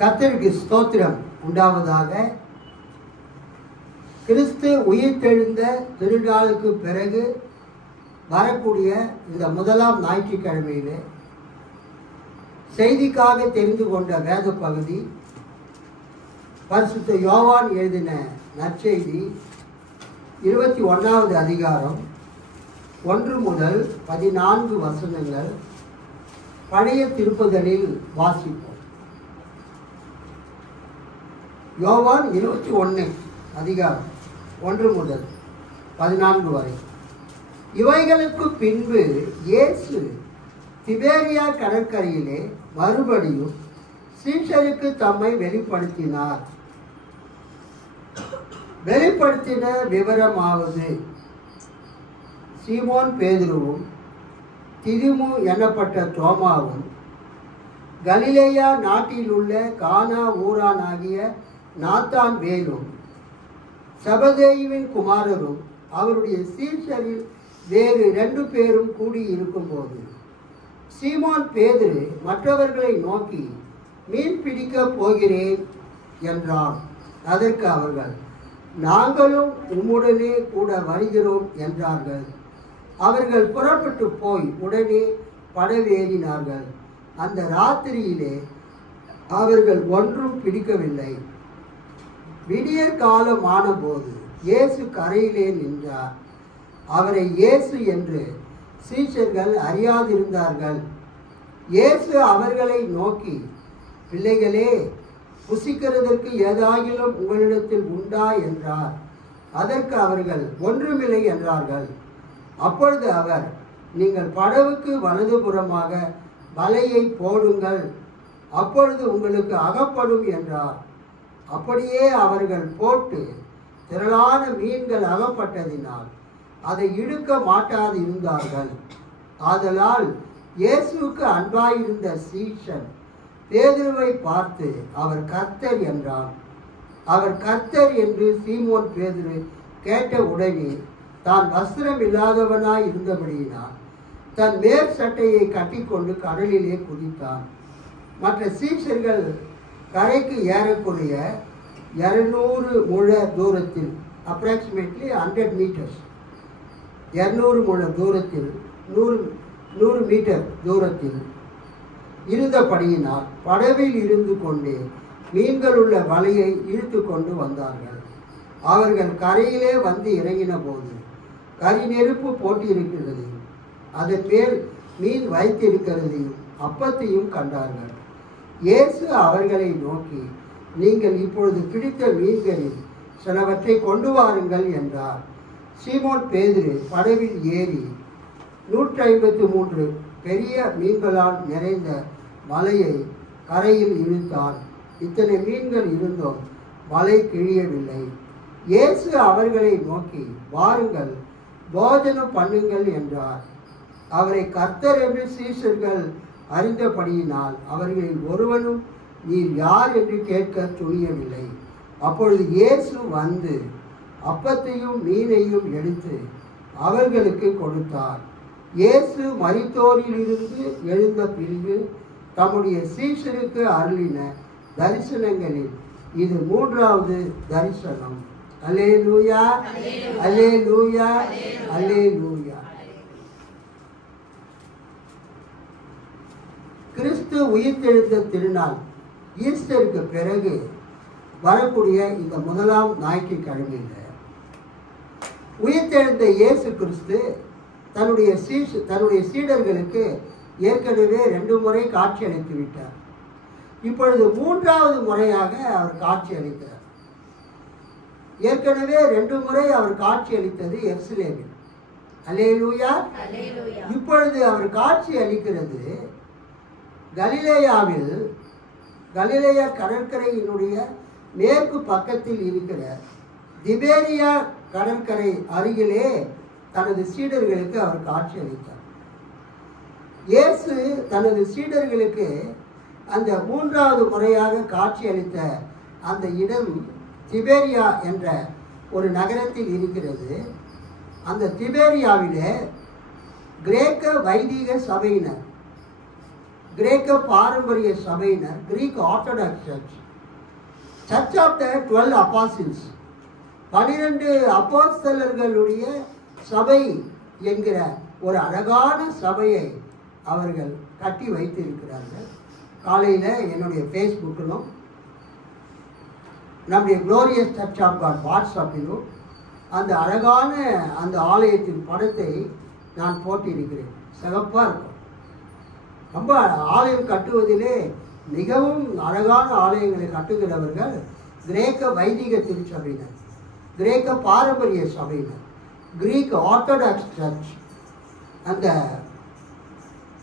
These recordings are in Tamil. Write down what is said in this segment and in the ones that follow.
கர்த்தருக்கு ஸ்தோத்திரம் உண்டாவதாக. கிறிஸ்து உயிர்த்தெழுந்த திருநாளுக்கு பிறகு வரக்கூடிய இந்த முதலாம் ஞாயிற்றுக்கிழமையிலே செய்திக்காக தெரிந்து கொண்ட வேத பகுதி பரிசுத்த யோவான் எழுதின நற்செய்தி 21வது அதிகாரம் 1 முதல் 14 வசனங்கள் பழைய திருப்புதலில் வாசிப்போம். யோவான் 21 அதிகாரம் 1 முதல் 14 வரை. இவைகளுக்கு பின்பு இயேசு திபேரியா கடற்கரையிலே மறுபடியும் சீஷருக்கு தம்மை வெளிப்படுத்தினார். வெளிப்படுத்தின விவரமாவது, சீமோன் பேதுருவும் திதிமு எனப்பட்ட தோமாவும் கலிலேயா நாட்டில் உள்ள கானா ஊரானாகிய நாத்தான் வேலும் செபதேயுவின் குமாரரும் அவருடைய சீஷரில் வேறு 2 பேரும் கூடியிருக்கும்போது சீமோன் பேதுரு மற்றவர்களை நோக்கி, மீன் பிடிக்கப் போகிறேன் என்றான். அதற்கு அவர்கள், நாங்களும் உம்முடனே கூட வருகிறோம் என்றார்கள். அவர்கள் புறப்பட்டு போய் உடனே படவேறினார்கள். அந்த ராத்திரியிலே அவர்கள் ஒன்றும் பிடிக்கவில்லை. விடியற் காலம் ஆனபோது இயேசு கரையிலே நின்றார். அவரை இயேசு என்று சீஷர்கள் அறியாதிருந்தார்கள். இயேசு அவர்களை நோக்கி, பிள்ளைகளே, புசிக்கிறதற்கு ஏதாகிலும் உங்களிடத்தில் உண்டா என்றார். அதற்கு அவர்கள், ஒன்றுமில்லை என்றார்கள். அப்பொழுது அவர், நீங்கள் படவுக்கு வலதுபுறமாக வலையை போடுங்கள், அப்பொழுது உங்களுக்கு அகப்படும் என்றார். அப்படியே அவர்கள் போட்டு திரளான மீன்கள் அகப்பட்டதினால் அதை இழுக்க மாட்டாது இருந்தார்கள். ஆதலால் இயேசுவுக்கு அன்பாயிருந்த சீஷன் பேதுருவை பார்த்து, அவர் கர்த்தர் என்றான். அவர் கர்த்தர் என்று சீமோன் பேதுரு கேட்ட உடனே தான் வஸ்திரம் இல்லாதவனாய் இருந்தபடியினால் தன் மேற் சட்டையை கட்டிக்கொண்டு கடலிலே குதித்தான். மற்ற சீஷர்கள் கரைக்கு ஏறக்குறைய 200 முழ தூரத்தில், அப்ராக்சிமேட்லி 100 மீட்டர்ஸ், 200 முழ தூரத்தில், 100 மீட்டர் தூரத்தில் இருந்தபடியினால் படவில் இருந்து கொண்டே மீன்கள் உள்ள வலையை இழுத்து கொண்டு வந்தார்கள். அவர்கள் கரையிலே வந்து இறங்கின போது கரி நெருப்பு போட்டிருக்கிறதையும் அதன் மேல் மீன் வைத்திருக்கிறதையும் அப்பத்தையும் கண்டார்கள். இயேசு அவர்களை நோக்கி, நீங்கள் இப்பொழுது பிடித்த மீன்களில் சிலவற்றை கொண்டு வாருங்கள் என்றார். சீமோன் பேதுரு படவில் ஏறி 153 பெரிய மீன்களால் நிறைந்த வலையை கரையில் இழுத்தான். இத்தனை மீன்கள் இருந்தும் வலை கிழியவில்லை. இயேசு அவர்களை நோக்கி, வாருங்கள், போஜனம் பண்ணுங்கள் என்றார். அவரை கர்த்தர் என்று சீஷர்கள் அறிந்தபடியினால் அவர்களில் ஒருவனும் நீர் யார் என்று கேட்க துணியவில்லை. அப்பொழுது இயேசு வந்து அப்பத்தையும் மீனையும் எடுத்து அவர்களுக்கு கொடுத்தார். இயேசு மரித்தோரிலிருந்து எழுந்த பின்பு தம்முடைய சீஷருக்கு அருளின தரிசனங்களில் இது 3வது தரிசனம். அல்லேலூயா, அல்லேலூயா, அல்லேலூயா. கிறிஸ்து உயிர்த்தெழுந்த திருநாள் ஈஸ்டருக்கு பிறகு வரக்கூடிய இந்த முதலாம் ஞாயிற்றுக்கிழமையில் உயிர்த்தெழுந்த இயேசு கிறிஸ்து தன்னுடைய சீடர்களுக்கு ஏற்கனவே 2 முறை காட்சி அளித்து விட்டார். இப்பொழுது 3வது முறையாக அவர் காட்சி அளிக்கிறார். ஏற்கனவே 2 முறை அவர் காட்சி அளித்தது எருசலேமில். அல்லேலூயா. இப்பொழுது அவர் காட்சி அளிக்கிறது கலிலேயாவில், கலிலேயா கடற்கரையினுடைய மேற்கு பக்கத்தில் இருக்கிற திபேரியா கடற்கரை அருகிலே தனது சீடர்களுக்கு அவர் காட்சி அளித்தார். இயேசு தனது சீடர்களுக்கு அந்த 3வது முறையாக காட்சி அளித்த அந்த இடம் திபேரியா என்ற ஒரு நகரத்தில் இருக்கிறது. அந்த திபேரியாவிலே கிரேக்க வைதிக சபையினர் கிரேக்க பாரம்பரிய சபையினர், Greek Orthodox church, church of the 12 apostles, 12 அப்போஸ்தலர்களுடைய சபை என்கிற ஒரு அழகான சபையை அவர்கள் கட்டி வைத்திருக்கிறார்கள். காலையில் என்னுடைய ஃபேஸ்புக்கிலும் நம்முடைய குளோரியஸ் சர்ச் ஆஃப் காட் வாட்ஸ்அப்பிலும் அந்த அழகான அந்த ஆலயத்தின் படத்தை நான் போட்டிருக்கிறேன். சிறப்பாக இருக்கும். ரொம்ப ஆலயம் கட்டுவதிலே மிகவும் அழகான ஆலயங்களை கட்டுகிறவர்கள் கிரேக்க வைதிக திருச்சபையினர், கிரேக்க பாரம்பரிய சபையினர், கிரீக் ஆர்த்தடாக்ஸ் சர்ச்.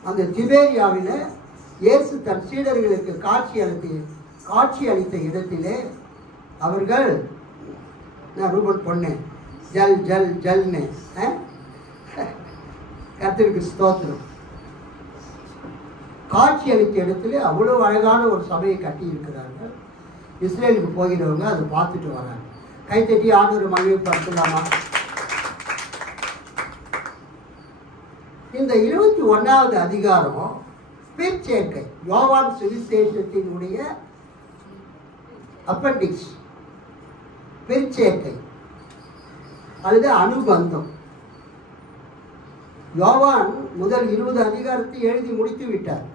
அந்த திபேரியாவில் இயேசு தன் சீடர்களுக்கு காட்சி அளித்த இடத்திலே அவர்கள், நான் ரூபன் பொண்ணேன், ஜல் ஜல் ஜல்னு, கர்த்தருக்கு ஸ்தோத்திரம், காட்சி அளித்த இடத்துல அவ்வளோ அழகான ஒரு சபையை கட்டி இருக்கிறார்கள். இஸ்ரேலுக்கு போகிறவங்க அதை பார்த்துட்டு வராங்க. கைத்தட்டி ஆண்டவரை மகிமைப்படுத்தலாமா? இந்த 21வது அதிகாரம் பிற்சேர்க்கை, யோவான் சுவிசேஷத்தினுடைய அப்பெண்டிக்ஸ், பிற்சேர்க்கை அல்லது அனுபந்தம். யோவான் முதல் 20 அதிகாரத்தை எழுதி முடித்து விட்டார்.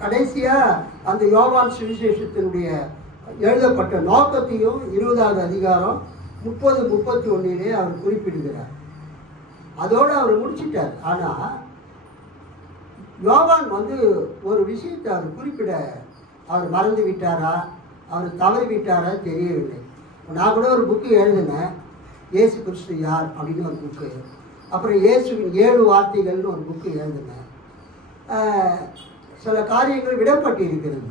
கடைசியா அந்த யோவான் சுவிசேஷத்தினுடைய எழுதப்பட்ட நோக்கத்தையும் 20வது அதிகாரம் 30-31 அவர் குறிப்பிடுகிறார். அதோடு அவர் முடிச்சிட்டார். ஆனால் யோவான் ஒரு விஷயத்தை அவர் குறிப்பிட அவர் மறந்து விட்டாரா, அவர் தவறி விட்டாரா தெரியவில்லை. நான் கூட ஒரு புக்கு எழுதினேன், இயேசு கிறிஸ்து யார் அப்படின்னு ஒரு புக்கு. அப்புறம் இயேசுவின் 7 வார்த்தைகள்னு ஒரு புக்கு எழுதினேன். சில காரியங்கள் விடப்பட்டு இருக்கிறது.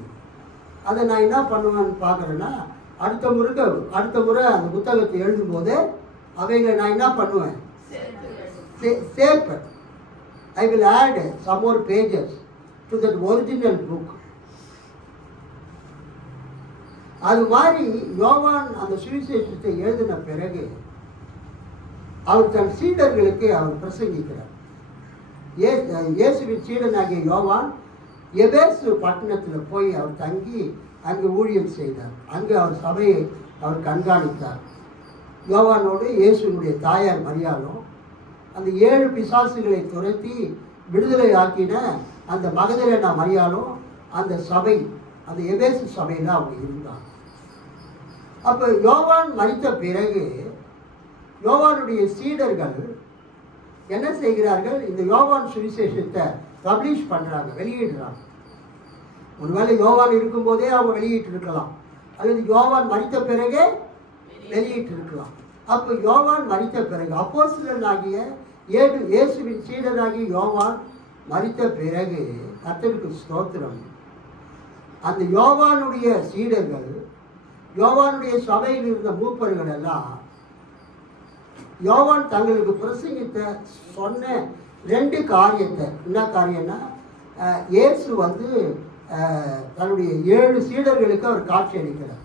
அதை நான் என்ன பண்ணுவேன்னு பார்க்குறேன்னா, அடுத்த முறை அந்த புத்தகத்தை எழுதும்போது அவைகளை நான் என்ன பண்ணுவேன், சேர்ப்பேன். I will add some more pages to that original book. அது மாதிரி யோவான் அந்த சுவிசேஷத்தை எழுதின பிறகு அவர் தன் சீடர்களுக்கு அவர் பிரசங்கிக்கிறார். இயேசுவின் சீடனாகிய யோவான் எபேசு பட்டணத்தில் போய் அவர் தங்கி அங்கு ஊழியம் செய்தார். அங்கு அவர் சபையை அவர் கண்காணித்தார். யோவானோடு இயேசுனுடைய தாயார் மரியாளும் அந்த 7 பிசாசுகளை துரத்தி விடுதலை ஆக்கின அந்த மகதலேனா மரியாளும் அந்த சபை, அந்த எபேசு சபையில் அவங்க இருந்தாங்க. அப்போ யோவான் மரித்த பிறகு யோவானுடைய சீடர்கள் என்ன செய்கிறார்கள், இந்த யோவான் சுவிசேஷத்தை பப்ளிஷ் பண்ணுறாங்க, வெளியிடுறாங்க. ஒருவேளை யோவான் இருக்கும்போதே அவங்க வெளியிட்டு இருக்கலாம், அல்லது யோவான் மரித்த பிறகே வெளியிட்டு இருக்கலாம். அப்போ யோவான் மரித்த பிறகு அப்போஸ்தலனாகிய இயேசுவின் சீடராகிய யோவான் மரித்த பிறகு, கர்த்தருக்கு ஸ்தோத்திரம், அந்த யோவானுடைய சீடர்கள், யோவானுடைய சபையில் இருந்த மூப்பர்கள் எல்லாம் யோவான் தங்களுக்கு பிரசங்கித்த சொன்ன 2 காரியத்தை, என்ன காரியம்னா, இயேசு தன்னுடைய 7 சீடர்களுக்கு அவர் காட்சி அளிக்கிறார்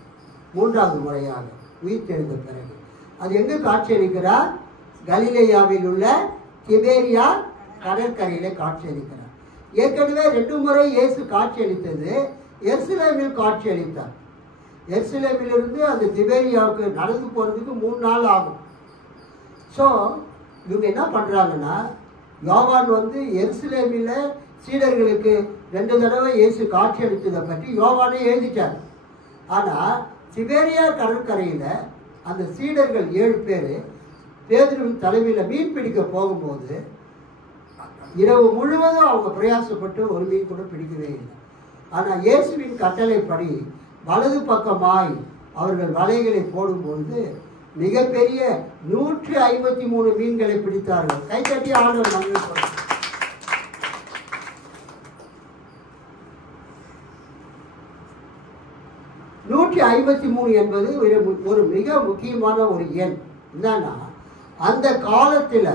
3வது முறையாக உயிர் தெழுந்த பிறகு. அது எங்கே காட்சி அளிக்கிறார்? கலிலேயாவில் உள்ள திபேரியா கடற்கரையில் காட்சி அளிக்கிறார். ஏற்கனவே 2 முறை இயேசு காட்சி அளித்தது எருசலேமில் காட்சி அளித்தார். எருசலேமிலிருந்து அந்த திபேரியாவுக்கு நடந்து போகிறதுக்கு 3 நாள் ஆகும். ஸோ இவங்க என்ன பண்ணுறாங்கன்னா, யோவான் எருசலேமில் சீடர்களுக்கு 2 தடவை இயேசு காட்சி அளித்ததை பற்றி யோவானே எழுதிட்டார். ஆனால் திபேரியா கடற்கரையில் அந்த சீடர்கள் 7 பேர் பேதுருவின் தலைமையில் மீன் பிடிக்க போகும்போது இரவு முழுவதும் அவங்க பிரயாசப்பட்டு ஒரு மீன் கூட பிடிக்கவே இல்லை. ஆனால் இயேசுவின் கட்டளைப்படி வலது பக்கமாய் அவர்கள் வலைகளை போடும்பொழுது மிகப்பெரிய 153 மீன்களை பிடித்தார்கள். கைத்தட்டி ஆண்டவர் நன்றி சொல்றார். 153 என்பது ஒரு மிக முக்கியமான ஒரு எண். என்னன்னா, அந்த காலத்தில்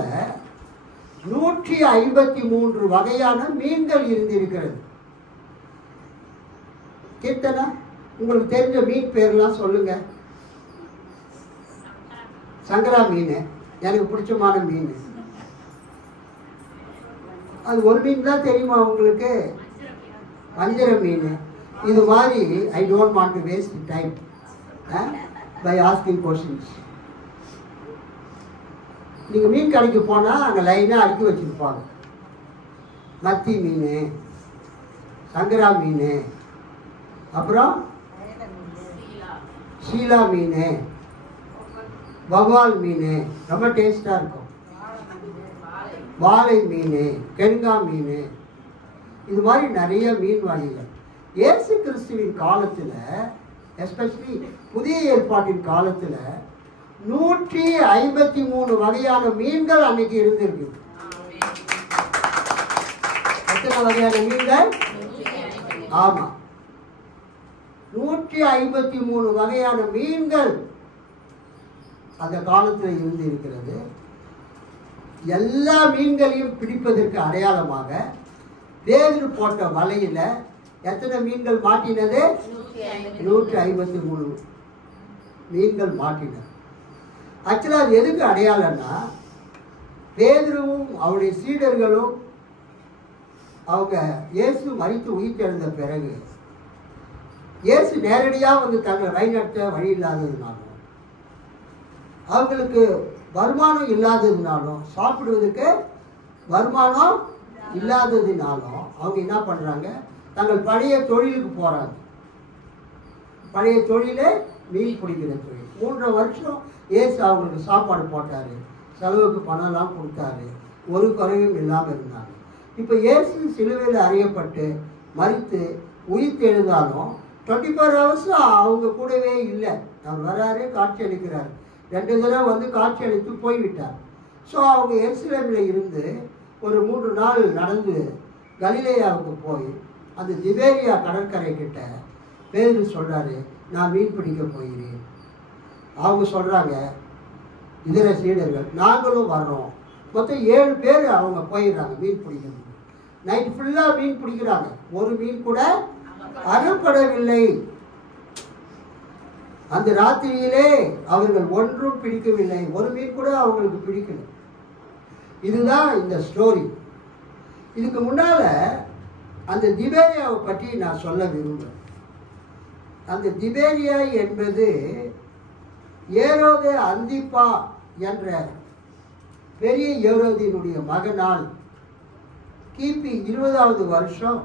153 வகையான மீன்கள் இருந்திருக்கிறது. கேட்டனா, உங்களுக்கு தெரிஞ்ச மீன் பேர்லாம் சொல்லுங்க. சங்கரா மீன் எனக்கு பிடிச்சமான மீன். அது ஒரு மீன் தான் தெரியுமா உங்களுக்கு? வஞ்சர மீன். இது மாதிரி I don't want to waste time by asking questions. நீங்கள் மீன் கடைக்கு போனால் அங்கே லைனாக அடுக்கி வச்சுருப்பாங்க. மத்தி மீன், சங்கரா மீன், அப்புறம் ஷீலா மீன், வவ்வால் மீன் ரொம்ப டேஸ்டாக இருக்கும், வாழை மீன், கெங்கா மீன், இது மாதிரி நிறைய மீன் வகைகள். இயேசு கிறிஸ்துவின் காலத்தில், எஸ்பெஷலி புதிய ஏற்பாட்டின் காலத்தில் 153 வகையான மீன்கள் அன்னைக்கு இருந்திருக்கு. எத்தனை வகையான மீன்கள்? ஆமாம், 153 வகையான மீன்கள் அந்த காலத்தில் இருந்து இருக்கிறது. எல்லா மீன்களையும் பிடிப்பதற்கு அடையாளமாக பேதுரு போட்ட வலையில் எத்தனை மீன்கள் மாட்டினது? 153 மீன்கள் மாட்டின. ஆக்சுவலாக அது எதுக்கு அடையாளம்னா, பேதுருவும் அவருடைய சீடர்களும் அவங்க இயேசு மரித்து உயிர்த்தெழுந்த பிறகு இயேசு நேரடியாக வந்து தங்களை வழிநடத்த வழி இல்லாததுனாலும், அவங்களுக்கு வருமானம் இல்லாததுனாலும், சாப்பிடுவதற்கு வருமானம் இல்லாததுனாலும் அவங்க என்ன பண்ணுறாங்க, தங்கள் பழைய தொழிலுக்கு போகிறாங்க. பழைய தொழிலே மீன் பிடிக்கிற தொழில். 3 வருஷம் இயேசு அவங்களுக்கு சாப்பாடு போட்டார், செலவுக்கு பணம்லாம் கொடுத்தாரு, ஒரு குறையும் இல்லாமல் இருந்தாங்க. இப்போ இயேசு சிலுவையில் அறையப்பட்டு மரித்து உயிர்த்து எழுந்தாலும் 24 hours அவங்க கூடவே இல்லை. அவர் வராரு, காட்சி அளிக்கிறார், 2 தடவை வந்து காட்சி அளித்து போய்விட்டார். ஸோ அவங்க எருசலேமில் இருந்து ஒரு 3 நாள் நடந்து கலிலேயாவுக்கு போய் அந்த திபேரியா கடற்கரை கிட்ட பேதுரு சொல்கிறாரு, நான் மீன் பிடிக்க போகிறேன். அவங்க சொல்கிறாங்க, இதர சீடர்கள் நாங்களும் வர்றோம். மொத்தம் 7 பேர் அவங்க போயிடுறாங்க மீன் பிடிக்கிறது. நைட் ஃபுல்லாக மீன் பிடிக்கிறாங்க, ஒரு மீன் கூட அறுபடவில்லை. அந்த ராத்திரியிலே அவர்கள் ஒன்றும் பிடிக்கவில்லை, ஒரு மீன் கூட அவங்களுக்கு பிடிக்கல. இதுதான் இந்த ஸ்டோரி. இதுக்கு முன்னால் அந்த திபேரியாவை பற்றி நான் சொல்ல விரும்புகிறேன். அந்த திபேரியா என்பது ஏரோது அந்திப்பா என்ற பெரிய ஏரோதினுடைய மகனால் கிபி 20வது வருஷம்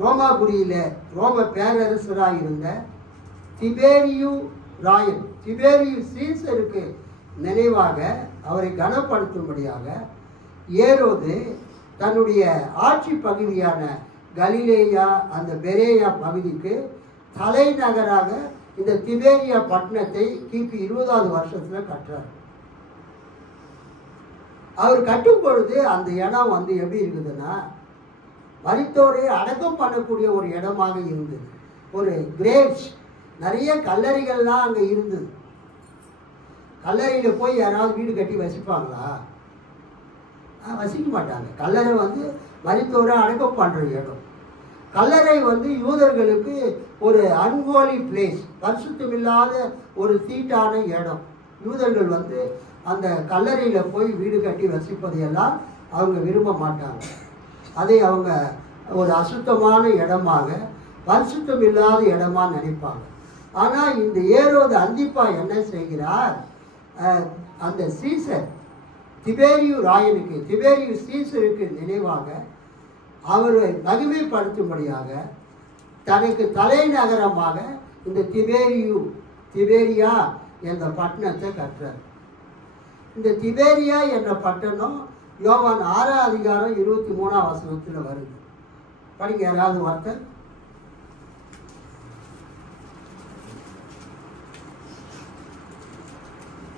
ரோமாபுரியில் ரோம பேரரசராக இருந்த திபேரியு ராயன், திபேரியு சீசருக்கு நினைவாக அவரை கனப்படுத்தும்படியாக ஏரோது தன்னுடைய ஆட்சி பகுதியான கலிலேயா அந்த பெரேயா பகுதிக்கு தலைநகராக இந்த திபேரியா பட்டணத்தை கிபி 20வது வருஷத்தில் கட்டுறார். அவர் கட்டும் பொழுது அந்த இடம் வந்து எப்படி இருக்குதுன்னா, மரித்தோரை அடக்கம் பண்ணக்கூடிய ஒரு இடமாக இருந்தது. ஒரு கிரேவ்ஸ், நிறைய கல்லறைகள்லாம் அங்கே இருந்தது. கல்லறையில் போய் யாராவது வீடு கட்டி வசிப்பாங்களா? வசிக்க மாட்டாங்க. கல்லறை வந்து மரித்தோரை அடக்கம் பண்ணுற இடம். கல்லறை வந்து யூதர்களுக்கு ஒரு அன்ஹோலி பிளேஸ், பரிசுத்தமில்லாத ஒரு தீட்டான இடம். யூதர்கள் வந்து அந்த கல்லறையில் போய் வீடு கட்டி வசிப்பதையெல்லாம் அவங்க விரும்ப மாட்டாங்க. அதை அவங்க ஒரு அசுத்தமான இடமாக, பரிசுத்தம் இல்லாத இடமா நினைப்பாங்க. ஆனால் இந்த ஏரோது அந்திப்பா என்ன செய்கிறார், அந்த சீசர் திபேரியு ராயனுக்கு, திபேரியு சீசருக்கு நினைவாக அவரை மகிமைப்படுத்தும்படியாக தனக்கு தலைநகரமாக இந்த திபேரியா என்ற பட்டணத்தை கட்டுறார். இந்த திபேரியா என்ற பட்டணம் யோவான் 6 அதிகாரம் 23ஆம் வசனத்தில் வருது. படிங்க யாராவது வார்த்தை.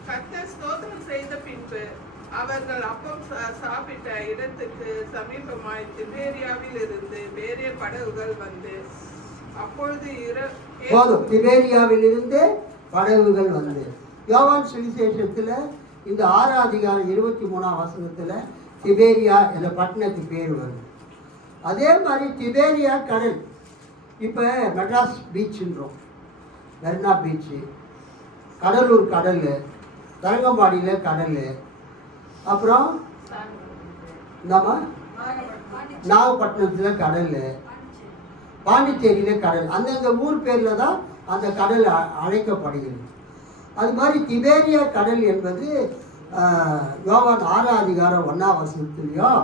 கர்த்தர் ஸ்தோத்திரம் செய்த பின்பு அவர்கள் அப்பம் சாப்பிட்ட இடத்துக்கு சமீபமாய் திபேரியாவில் இருந்து வேறே படகுகள் வந்து, அப்பொழுது திபேரியாவில் இருந்து படகுகள் வந்து, யோவான் சுவிசேஷத்தில் இந்த 6 அதிகாரம் 23ஆம் வசனத்தில் திபேரியா என்ற பட்டணத்துக்கு பேர் வருது. அதே மாதிரி திபேரியா கடல், இப்போ மெட்ராஸ் பீச்சுன்றோம், மெரினா பீச்சு, கடலூர் கடல், தரங்கம்பாடியில் கடல், அப்புறம் நம்ம நாகப்பட்டினத்தில் கடல், பாண்டிச்சேரியில் கடல், அந்தந்த ஊர் பேரில் தான் அந்த கடல் அழைக்கப்படுகிறது. அது மாதிரி திபேரியா கடல் என்பது யோவான் 6ஆம் அதிகாரம் 1ஆம் வசனத்திலையும்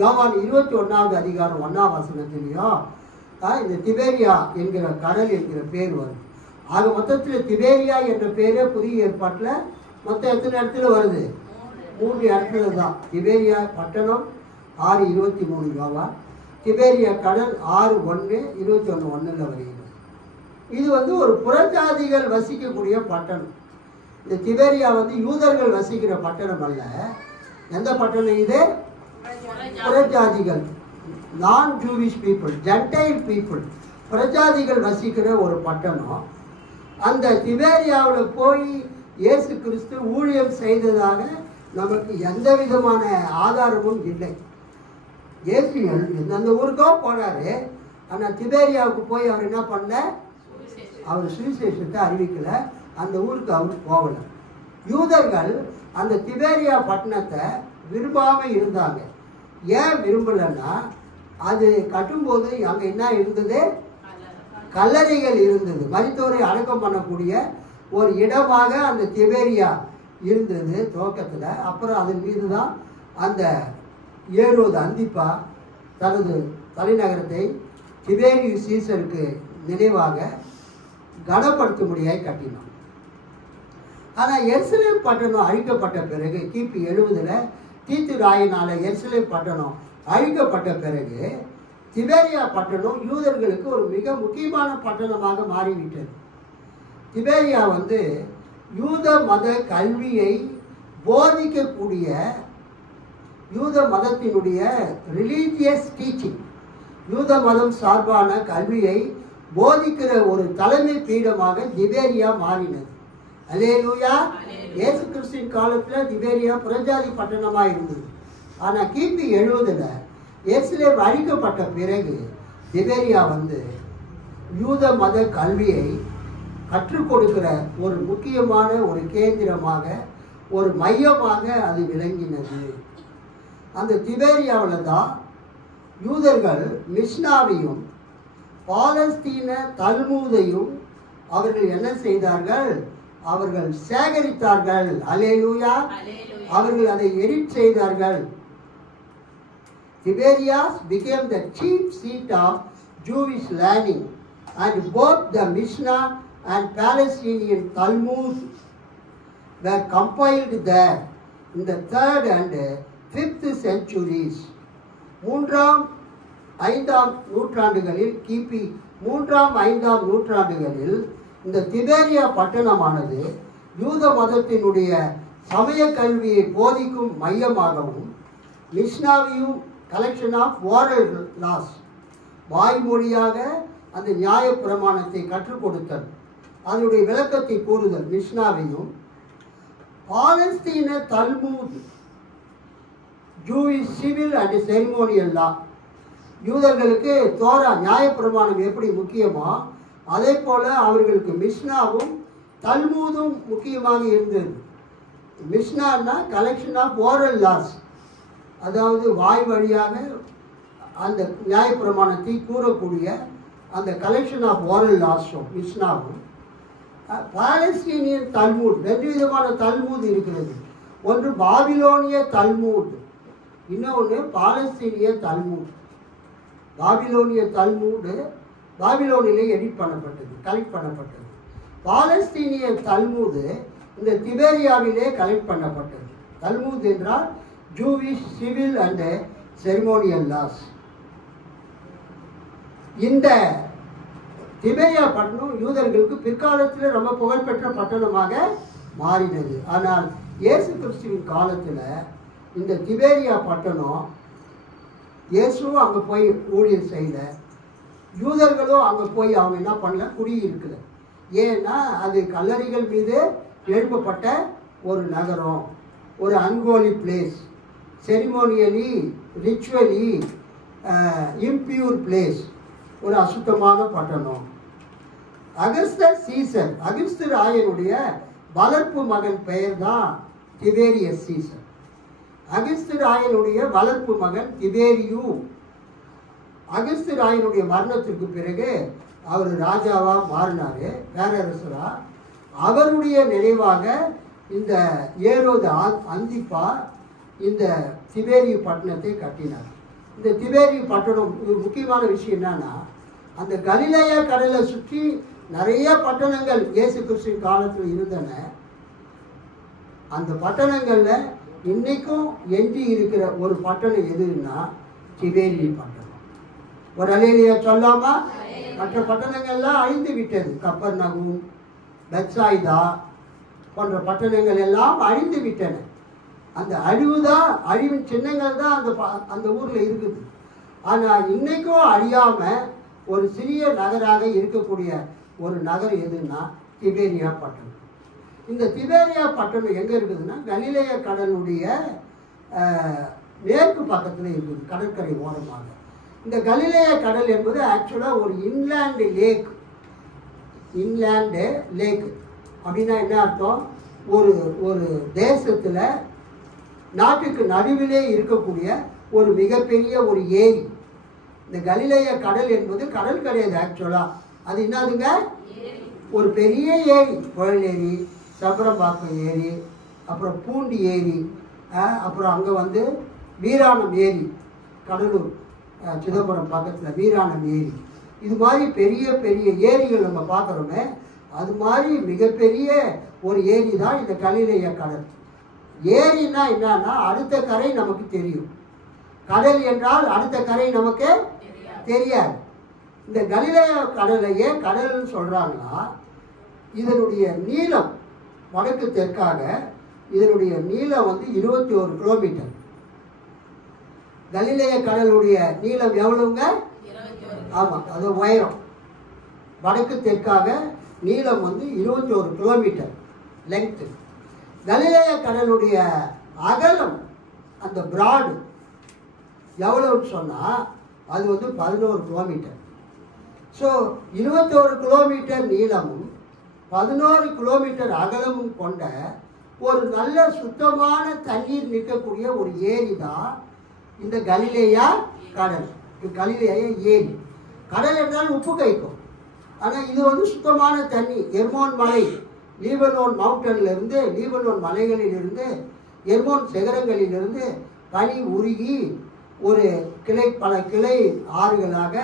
யோவான் 21ஆவது அதிகாரம் 1ஆம் வசனத்திலையும் இந்த திபேரியா என்கிற கடல் என்கிற பேர் வரும். ஆக மொத்தத்தில் திபேரியா என்ற பேரே புதிய ஏற்பாட்டில் மொத்தம் எத்தனை இடத்துல வருது? 3 இடத்துல தான். திபேரியா பட்டணம் 6:23 யோவான், திபேரியா கடல் 6:1, 21:1 வருகிறது. இது ஒரு புறஜாதிகள் வசிக்கக்கூடிய பட்டணம். இந்த திபேரியா யூதர்கள் வசிக்கிற பட்டணம் அல்ல. எந்த பட்டணம் இது? புறஜாதிகள், நான் ஜூவிஷ் பீப்புள், ஜென்டைல் பீப்புள், புறஜாதிகள் வசிக்கிற ஒரு பட்டணம். அந்த திபேரியாவில் போய் இயேசு கிறிஸ்து ஊழியம் செய்ததாக நமக்கு எந்த விதமான ஆதாரமும் இல்லை. இயேசு எந்தெந்த ஊருக்கோ போனார், ஆனால் திபேரியாவுக்கு போய் அவர் என்ன பண்ணல? அவர் சுவிசேஷத்தை அறிவிக்கலை. அந்த ஊருக்கு அவர் போகலை. யூதர்கள் அந்த திபேரியா பட்டணத்தை விரும்பாமல் இருந்தாங்க. ஏன் விரும்பலைன்னா, அது கட்டும்போது அங்கே என்ன இருந்தது? கல்லறைகள் இருந்தது. மரித்தோரை அடக்கம் பண்ணக்கூடிய ஒரு இடமாக அந்த திபேரியா இருந்தது துவக்கத்தில். அப்புறம் அதன் மீது தான் அந்த ஏரோது அந்திப்பா தனது தலைநகரத்தை திபேரியஸ் சீசருக்கு நினைவாக கனப்படுத்தும்படியாய் கட்டினான். ஆனால் எருசலேம் பட்டணம் அழிக்கப்பட்ட பிறகு கிபி 70 தீத்து ராயினால எருசலேம் பட்டணம் அழிக்கப்பட்ட பிறகு திபேரியா பட்டணம் யூதர்களுக்கு ஒரு மிக முக்கியமான பட்டணமாக மாறிவிட்டது. திபேரியா யூத மத கல்வியை போதிக்கக்கூடிய, யூத மதத்தினுடைய ரிலீஜியஸ் டீச்சிங், யூத மதம் சார்பான கல்வியை போதிக்கிற ஒரு தலைமை பீடமாக திபேரியா மாறினது. அல்லேலூயா. இயேசு கிறிஸ்துவின் காலத்தில் திபேரியா புறஜாதி பட்டணமாக இருந்தது. ஆனால் கிபி 70 எருசலேம் அழிக்கப்பட்ட பிறகு திபேரியா யூத மத கல்வியை கற்றுக் கொடுக்கிற ஒரு முக்கியமான ஒரு கேந்திரமாக, ஒரு மையமாக அது விளங்கினது. அந்த திபேரியாவில் தான் யூதர்கள் மிஷ்னாவையும் பாலஸ்தீன தல்மூதையும் அவர்கள் என்ன செய்தார்கள்? அவர்கள் சேகரித்தார்கள். அல்லேலூயா. அவர்கள் அதை எடிட் செய்தார்கள். Tiberias became the chief seat of Jewish learning, and both the Mishnah and Palestinian Talmud were compiled there in the 3rd and 5th centuries. 3ஆம் 5ஆம் நூற்றாண்டுகளில், கிபி 3ஆம் 5ஆம் நூற்றாண்டுகளில் இந்த திபேரியா பட்டணமானது யூத மதத்தினுடைய சமய கல்வியை போதிக்கும் மையமாகவும், மிஷ்னாவையும் கலெக்ஷன் ஆஃப் ஓரல் லாஸ், வாய்மொழியாக அந்த நியாய பிரமாணத்தை கற்றுக் கொடுத்தல், அதனுடைய விளக்கத்தை கூறுதல் மிஷ்னாவையும், பாலஸ்தீன தல்மூத், ஜூயிஷ் சிவில் அண்ட் செரிமோனியல் லா, யூதர்களுக்கு தோரா நியாய பிரமாணம் எப்படி முக்கியமோ அதே போல் அவர்களுக்கு மிஷ்னாவும் தல்மூதும் முக்கியமாக இருந்தது. மிஷ்னான்னா கலெக்ஷன் ஆஃப் ஓரல் லாஸ், அதாவது வாய் வழியாக அந்த நியாய பிரமாணத்தை கூறக்கூடிய அந்த கலெக்ஷன் ஆஃப் ஓரல் லாஸும் மிஷ்னாவும். பாலஸ்தீனியன் தல்மூட், 2 விதமான தல்மூத் இருக்கிறது. ஒன்று பாபிலோனிய தல்மூட், இன்னொன்று பாலஸ்தீனிய தல்மூட். பாபிலோனிய தல்மூடு பாபிலோனிலே எடிட் பண்ணப்பட்டது, கலெக்ட் பண்ணப்பட்டது. பாலஸ்தீனிய தல்மூது இந்த திபேரியாவிலே கலெக்ட் பண்ணப்பட்டது. தல்மூத் என்றால் Jewish civil and ceremonial laws. இந்த திபேரியா பட்டணம் யூதர்களுக்கு பிற்காலத்தில் ரொம்ப புகழ்பெற்ற பட்டணமாக மாறினது. ஆனால் இயேசு கிறிஸ்துவின் காலத்தில் இந்த திபேரியா பட்டணம், இயேசுவும் அங்கே போய் ஊழியர் செய்யல, யூதர்களும் அங்கே போய் அவங்க என்ன பண்ணல, குடியிருக்கல. ஏன்னா அது கல்லறைகள் மீது எழுப்பப்பட்ட ஒரு நகரம், ஒரு அன்கோலி பிளேஸ், செரிமோனியலி ரிச்சுவலி இம்பியூர் பிளேஸ், ஒரு அசுத்தமான பட்டணம். அகஸ்டஸ் சீசர், அகிஸ்து ராயனுடைய வளர்ப்பு மகன் பெயர் தான் திபேரியஸ் சீசர். அகஸ்து ராயனுடைய வளர்ப்பு மகன் திபேரியு. அகஸ்து ராயனுடைய மரணத்திற்கு பிறகு அவர் ராஜாவா மாறினாரு, பேரரசரா. அவருடைய நினைவாக இந்த ஏரோது அந்திப்பா இந்த திபேரியு பட்டணத்தை கட்டினார். இந்த திபேரியு பட்டணம் ஒரு முக்கியமான விஷயம் என்னன்னா, அந்த கலிலேயா கடலை சுற்றி நிறைய பட்டணங்கள் இயேசு கிறிஸ்துவின் காலத்தில் இருந்தன. அந்த பட்டணங்கள்ல இன்னைக்கும் எஞ்சி இருக்கிற ஒரு பட்டணம் எதுன்னா திபேரியு பட்டணம். ஒரு அல்லேலூயா சொல்லாமா? மற்ற பட்டணங்கள்லாம் அழிந்து விட்டது. கப்பர்நகூம், பெத்சாயிதா போன்ற பட்டணங்கள் எல்லாம் அழிந்து விட்டன. அந்த அழிவின் சின்னங்கள் தான் அந்த ஊர்ல இருக்குது. ஆனா இன்னைக்கும் அழியாம ஒரு சிறிய நகராக இருக்கக்கூடிய ஒரு நகர் எதுன்னா திபேரியா பட்டணம். இந்த திபேரியா பட்டணம் எங்க இருக்குதுன்னா கலிலேயா கடலுடைய மேற்கு பக்கத்துல இருக்குது, கடற்கரை ஓரமாக. இந்த கலிலேயா கடல் என்பது ஆக்சுவலாக ஒரு இன்லேண்டு லேக். இன்லேண்டு லேக் அப்படின்னா என்ன அர்த்தம்? ஒரு தேசத்தில் நாட்டுக்கு நடுவிலே இருக்கக்கூடிய ஒரு மிகப்பெரிய ஒரு ஏரி. இந்த கலிலேயா கடல் என்பது கடல் கிடையாது. ஆக்சுவலாக அது என்னதுங்க? ஒரு பெரிய ஏரி. புயல் ஏரி, சபரம்பாக்கம் ஏரி, அப்புறம் பூண்டி ஏரி, அப்புறம் அங்கே வந்து வீராணம் ஏரி, கடலூர் சிதம்பரம் பக்கத்தில் வீராணம் ஏரி. இது மாதிரி பெரிய பெரிய ஏரிகள் நம்ம பார்க்குறோமே, அது மாதிரி மிகப்பெரிய ஒரு ஏரி தான் இந்த கலிலேயா கடல். ஏரின்னா என்னன்னா அடுத்த கரை நமக்கு தெரியும், கடல் என்றால் அடுத்த கரை நமக்கு தெரியாது. இந்த கலிலேயா கடலையே கடல்னு சொல்கிறாங்கன்னா இதனுடைய நீளம் வடக்கு தெற்காக இதனுடைய நீளம் வந்து 21 கிலோமீட்டர். கலிலேயா கடலுடைய நீளம் எவ்வளவுங்க? ஆமாம், அது உயரம். வடக்கு தெற்காக நீளம் வந்து 21 கிலோமீட்டர் லெங்க்த்து. கலிலேயா கடலுடைய அகலம், அந்த பிராடு எவ்வளவுன்னு சொன்னால் அது வந்து 11 கிலோமீட்டர். ஸோ 21 கிலோமீட்டர் நீளமும் 11 கிலோமீட்டர் அகலமும் கொண்ட ஒரு நல்ல சுத்தமான தண்ணீர் நிற்கக்கூடிய ஒரு ஏரி தான் இந்த கலிலேயா கடல். கலிலேயா ஏரி. கடல் என்றால் உப்பு கைக்கும், ஆனால் இது வந்து சுத்தமான தண்ணி. எர்மோன் மலை, லீபனோன் மவுண்டன்லேருந்து, லீபனோன் மலைகளிலிருந்து, எர்மோன் சிகரங்களிலிருந்து பனி உருகி ஒரு பல கிளை ஆறுகளாக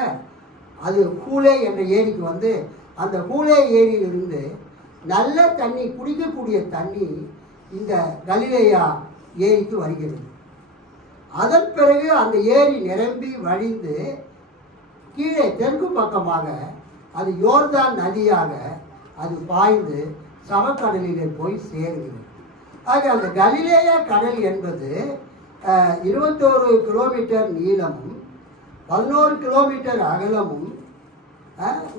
அது ஹூலே என்ற ஏரிக்கு வந்து அந்த ஹூலே ஏரியிலிருந்து நல்ல தண்ணி, குடிக்கக்கூடிய தண்ணி இந்த கலிலேயா ஏரிக்கு வருகிறது. அதன் பிறகு அந்த ஏரி நிரம்பி வழிந்து கீழே தெற்கு பக்கமாக அது யோர்தான் நதியாக அது பாய்ந்து சமக்கடலிலே போய் சேருகிறது. ஆக அந்த கலிலேயா கடல் என்பது 21 கிலோமீட்டர் நீளமும் 11 கிலோமீட்டர் அகலமும்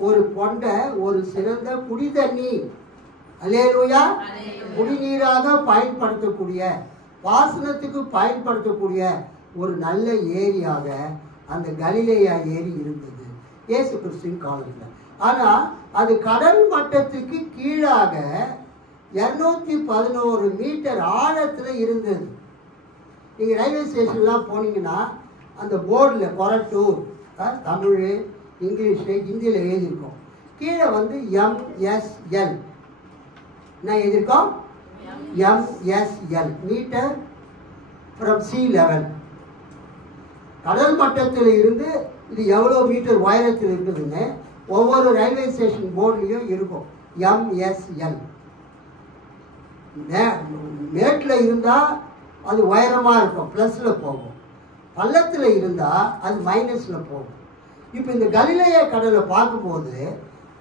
ஒரு கொண்ட ஒரு சிறந்த குடி தண்ணீர், அல்லேலூயா, குடிநீராக பயன்படுத்தக்கூடிய, பாசனத்துக்கு பயன்படுத்தக்கூடிய ஒரு நல்ல ஏரியாக அந்த கலிலேயா ஏரி இருந்தது இயேசு கிறிஸ்துவின் காலத்தில். ஆனால் அது கடல் மட்டத்துக்கு கீழாக 211 மீட்டர் ஆழத்தில் இருந்தது. நீங்கள் ரயில்வே ஸ்டேஷன்லாம் போனீங்கன்னா அந்த போர்டில் கொரட்டூர், தமிழ், இங்கிலீஷு, ஹிந்தியில் எழுதியிருக்கோம். கீழே வந்து MSL என்ன எழுதியிருக்கோம்? MSL metre from sea level. கடல் மட்டத்தில் இருந்து இது எவ்வளோ மீட்டர் உயரத்தில் இருக்குதுன்னு ஒவ்வொரு ரயில்வே ஸ்டேஷன் போர்ட்லேயும் இருக்கும். MSL. மேட்டில் இருந்தால் அது உயரமாக இருக்கும், ப்ளஸில் போகும். பள்ளத்தில் இருந்தால் அது மைனஸில் போகும். இப்போ இந்த கலிலேயா கடலை பார்க்கும்போது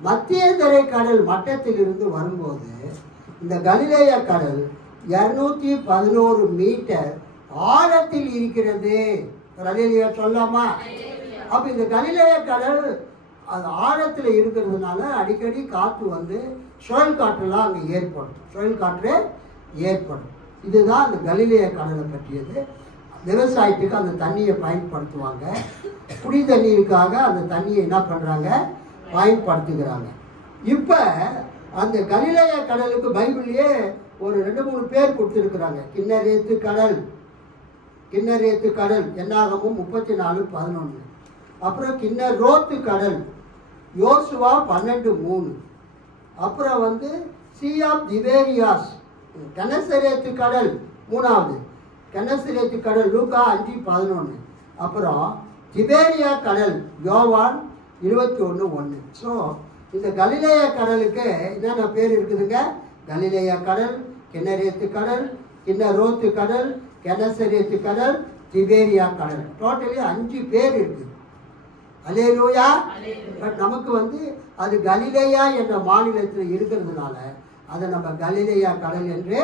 மத்திய தரை கடல் மட்டத்தில் இருந்து வரும்போது இந்த கலிலேயா கடல் 211 மீட்டர் ஆழத்தில் இருக்கிறது. கலிலேயா சொல்லாமா? அப்போ இந்த கலிலேயா கடல் அது ஆழத்தில் இருக்கிறதுனால அடிக்கடி காற்று வந்து சுழல் காற்றுலாம் அங்கே ஏற்படும், சுழல் காற்று ஏற்படும். இதுதான் அந்த கலிலேயா கடலை பற்றியது. விவசாயத்துக்கு அந்த தண்ணியை பயன்படுத்துவாங்க, குடி தண்ணீருக்காக அந்த தண்ணியை என்ன பண்ணுறாங்க, பயன்படுத்துகிறாங்க. இப்போ அந்த கலிலேயா கடலுக்கு பைபிள்லேயே ஒரு 2-3 பேர் கொடுத்துருக்குறாங்க. கிண்ணரேத்து கடல், கிண்ணரேத்து கடல், என்னாகமும் 34:11. அப்புறம் கிண்ணரோத்து கடல், யோசுவா 12:3. அப்புறம் வந்து சி ஆஃப் திபேரியாஸ், கெனசரேத்து கடல் 3வது, கெனசரேத்து கடல் லூக்கா 5:11. அப்புறம் திபேரியா கடல் யோவான் 21:1. ஸோ இந்த கலிலேயா கடலுக்கு என்னென்ன பேர் இருக்குதுங்க? கலிலேயா கடல், கிண்ணரேத்து கடல், கிண்ணரோத்து கடல், கெனசரேத்து கடல், திபேரியா கடல். டோட்டலி 5 பேர் இருக்குது. அல்லேலூயா. பட் நமக்கு வந்து அது கலிலேயா என்ற மாநிலத்தில் இருக்கிறதுனால அதை நம்ம கலிலேயா கடல் என்று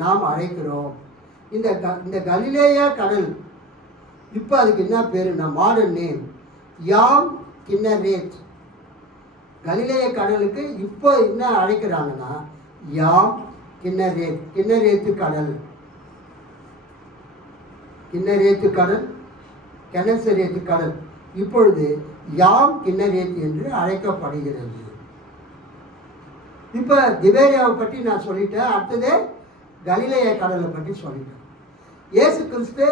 நாம் அழைக்கிறோம். இந்த கலிலேயா கடல் இப்போ அதுக்கு என்ன பேருன்னா மாடர்ன் நேம் யாம் கிண்ணரேத். கலிலேய கடலுக்கு இப்போ என்ன அழைக்கிறாங்கன்னா யாம் கிண்ணரேத், கிண்ணரேத்து கடல், கிண்ணரேத்து கடல், கெனசரேத்து கடல் இப்பொழுது யாம் கிண்ணரேத் என்று அழைக்கப்படுகிறது. இப்போ திபேரியாவை பற்றி நான் சொல்லிட்டேன். அடுத்தது கலிலேய கடலை பற்றி சொல்லிட்டேன். இயேசு கிறிஸ்து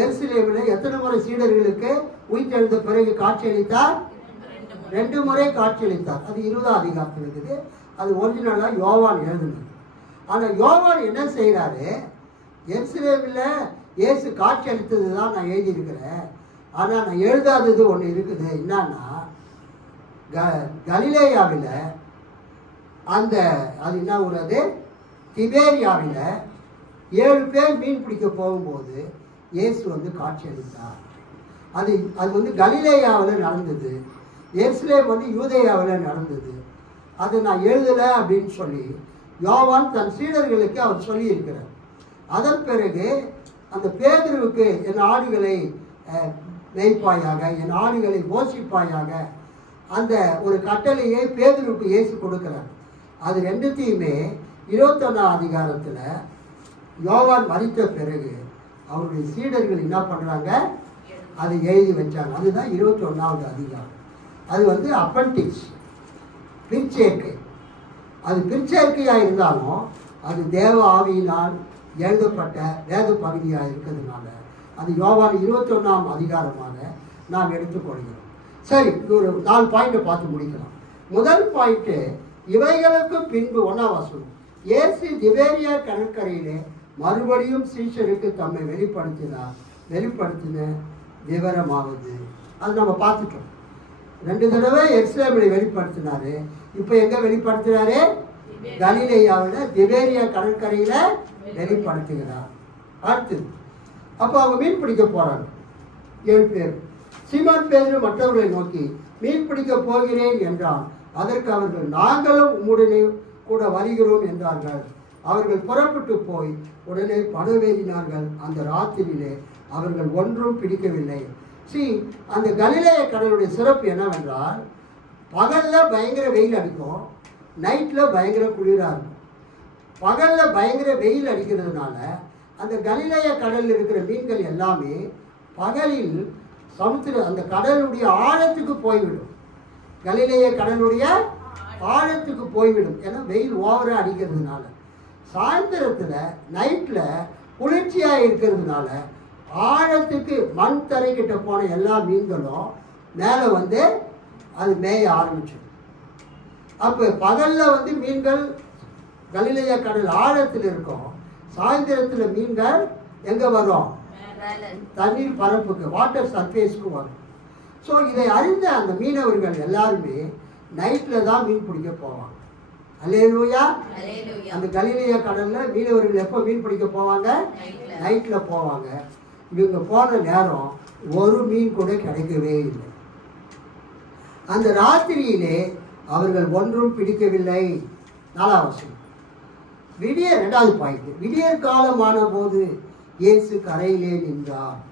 எருசலேமில் எத்தனை முறை சீடர்களுக்கு உயிர்த்தெழுந்த பிறகு காட்சியளித்தார்? 2 முறை காட்சியளித்தார். அது 20ஆம் அதிகாரத்தில் இருக்குது. அது ஒரிஜினலாக யோவான் எழுதுனது. ஆனால் யோவான் என்ன செய்கிறாரு? எருசலேமில் இயேசு காட்சி அளித்தது தான் நான் எழுதியிருக்கிறேன். ஆனால் நான் எழுதாதது ஒன்று இருக்குது. என்னன்னா கலிலேயாவில் அந்த அது என்ன ஊராது திபேரியாவில் 7 பேர் மீன் பிடிக்க போகும்போது இயேசு வந்து காட்சி அளித்தார். அது வந்து கலிலேயாவில் நடந்தது. எருசலேம் வந்து யூதேயாவில் நடந்தது. அது நான் எழுதலை அப்படின்னு சொல்லி யோவான் தன் சீடர்களுக்கு அவர் சொல்லியிருக்கிறார். அதன் பிறகு அந்த பேதுருவுக்கு என் ஆடுகளை மேய்ப்பாயாக, என் ஆடுகளை போஷிப்பாயாக அந்த ஒரு கட்டளையை பேதுருவுக்கு இயேசு கொடுக்கிறார். அது ரெண்டுத்தையுமே 21ஆம் அதிகாரத்தில் யோவான் மரித்த பிறகு அவருடைய சீடர்கள் என்ன பண்ணுறாங்க? அதை எழுதி வச்சாங்க. அதுதான் 21ஆவது அதிகாரம். அது வந்து அப்பெண்டிக்ஸ், பிற்சேர்க்கை. அது பிற்சேர்க்கையாக இருந்தாலும் அது தேவ ஆவியினால் எழுதப்பட்ட வேத பகுதியாக இருக்கிறதுனால அது யோவான் 21ஆம் அதிகாரமாக நாம் எடுத்துக்கொள்கிறோம். சரி, ஒரு 4 பாயிண்ட்டை பார்த்து முடிக்கலாம். முதல் பாயிண்ட்டு, இவைகளுக்கு பின்பு 1ஆம் வசனம், இயேசு திபேரியா கடற்கரையிலே மறுபடியும் சீஷருக்கு தம்மை வெளிப்படுத்தின விவரமாவது. அது நம்ம பார்த்துட்டோம். 2 தடவை எருசலேமில் வெளிப்படுத்தினாரு. இப்போ எங்கே வெளிப்படுத்தினாரு? கலிலேயாவில் திபேரியா கடற்கரையில் வெளிப்படுத்துகிறார். அடுத்தது, அப்போ அவங்க மீன் பிடிக்க போகிறாங்க. 7 பேர். சீமோன் பேதுரு மற்றவர்களை நோக்கி மீன் பிடிக்க போகிறேன் என்றான். அதற்கு அவர்கள், நாங்களும் உம்முடனே கூட வருகிறோம் என்றார்கள். அவர்கள் புறப்பட்டு போய் உடனே படவேறினார்கள். அந்த ராத்திரியிலே அவர்கள் ஒன்றும் பிடிக்கவில்லை. அந்த கலிலேய கடலுடைய சிறப்பு என்னவென்றால், பகலில் பயங்கர வெயில் அடிக்கும், நைட்டில் பயங்கர குளிராக இருக்கும். பகலில் பயங்கர வெயில் அடிக்கிறதுனால அந்த கலிலேய கடலில் இருக்கிற மீன்கள் எல்லாமே பகலில் அந்த கடலுடைய ஆழத்துக்கு போய்விடும். கலிலேய கடலுடைய ஆழத்துக்கு போய்விடும். ஏன்னா வெயில் ஓவராக அடிக்கிறதுனால. சாயந்தரத்தில் நைட்டில் குளிர்ச்சியாக இருக்கிறதுனால ஆழத்துக்கு மண் தரைக்கிட்ட போன எல்லா மீன்களும் மேலே வந்து அது மேய ஆரம்பிச்சிடும். அப்போ பகலில் வந்து மீன்கள் கலிலேய கடல் ஆழத்தில் இருக்கும். சாயந்தரத்தில் மீன்கள் எங்கே வரும்? தண்ணீர் பரப்புக்கு, வாட்டர் சர்ஃபேஸ்க்கு வரும். ஸோ இதை அறிந்த அந்த மீனவர்கள் எல்லாருமே நைட்டில் தான் மீன் பிடிக்க போவாங்க. அல்லேலூயா. அந்த கலிலேய கடலில் மீனவர்கள் எப்போ மீன் பிடிக்க போவாங்க? நைட்டில் போவாங்க. இவங்க போன நேரம் ஒரு மீன் கூட கிடைக்கவே இல்லை. அந்த ராத்திரியிலே அவர்கள் ஒன்றும் பிடிக்கவில்லை. 4ஆம் வசனம். 2வது பாயிண்ட், விடியற் காலமான போது இயேசு கரையிலே நின்றார்.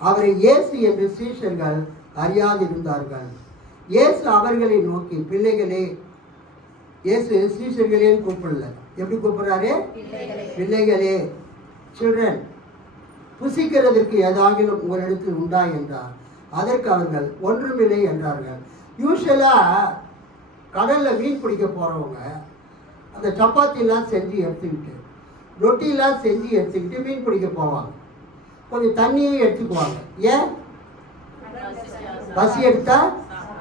அவரை இயேசு என்று சீஷர்கள் அறியாதிருந்தார்கள். இயேசு அவர்களை நோக்கி, பிள்ளைகளே, இயேசு சீஷர்களேன்னு கூப்பிடல. எப்படி கூப்பிடுறாரு? பிள்ளைகளே, சில்ட்ரன், புசிக்கிறதற்கு ஏதாகிலும் உங்களிடத்தில் உண்டா என்றார். அதற்கு அவர்கள் ஒன்றுமில்லை என்றார்கள். யூஸ்வலாக கடலில் மீன் பிடிக்க போகிறவங்க அந்த சப்பாத்திலாம் செஞ்சு எடுத்துக்கிட்டு ரொட்டிலாம் செஞ்சு எடுத்துக்கிட்டு மீன் பிடிக்க போவாங்க. கொஞ்சம் தண்ணியும் எடுத்துக்குவாங்க. ஏன்? பசி எடுத்தால்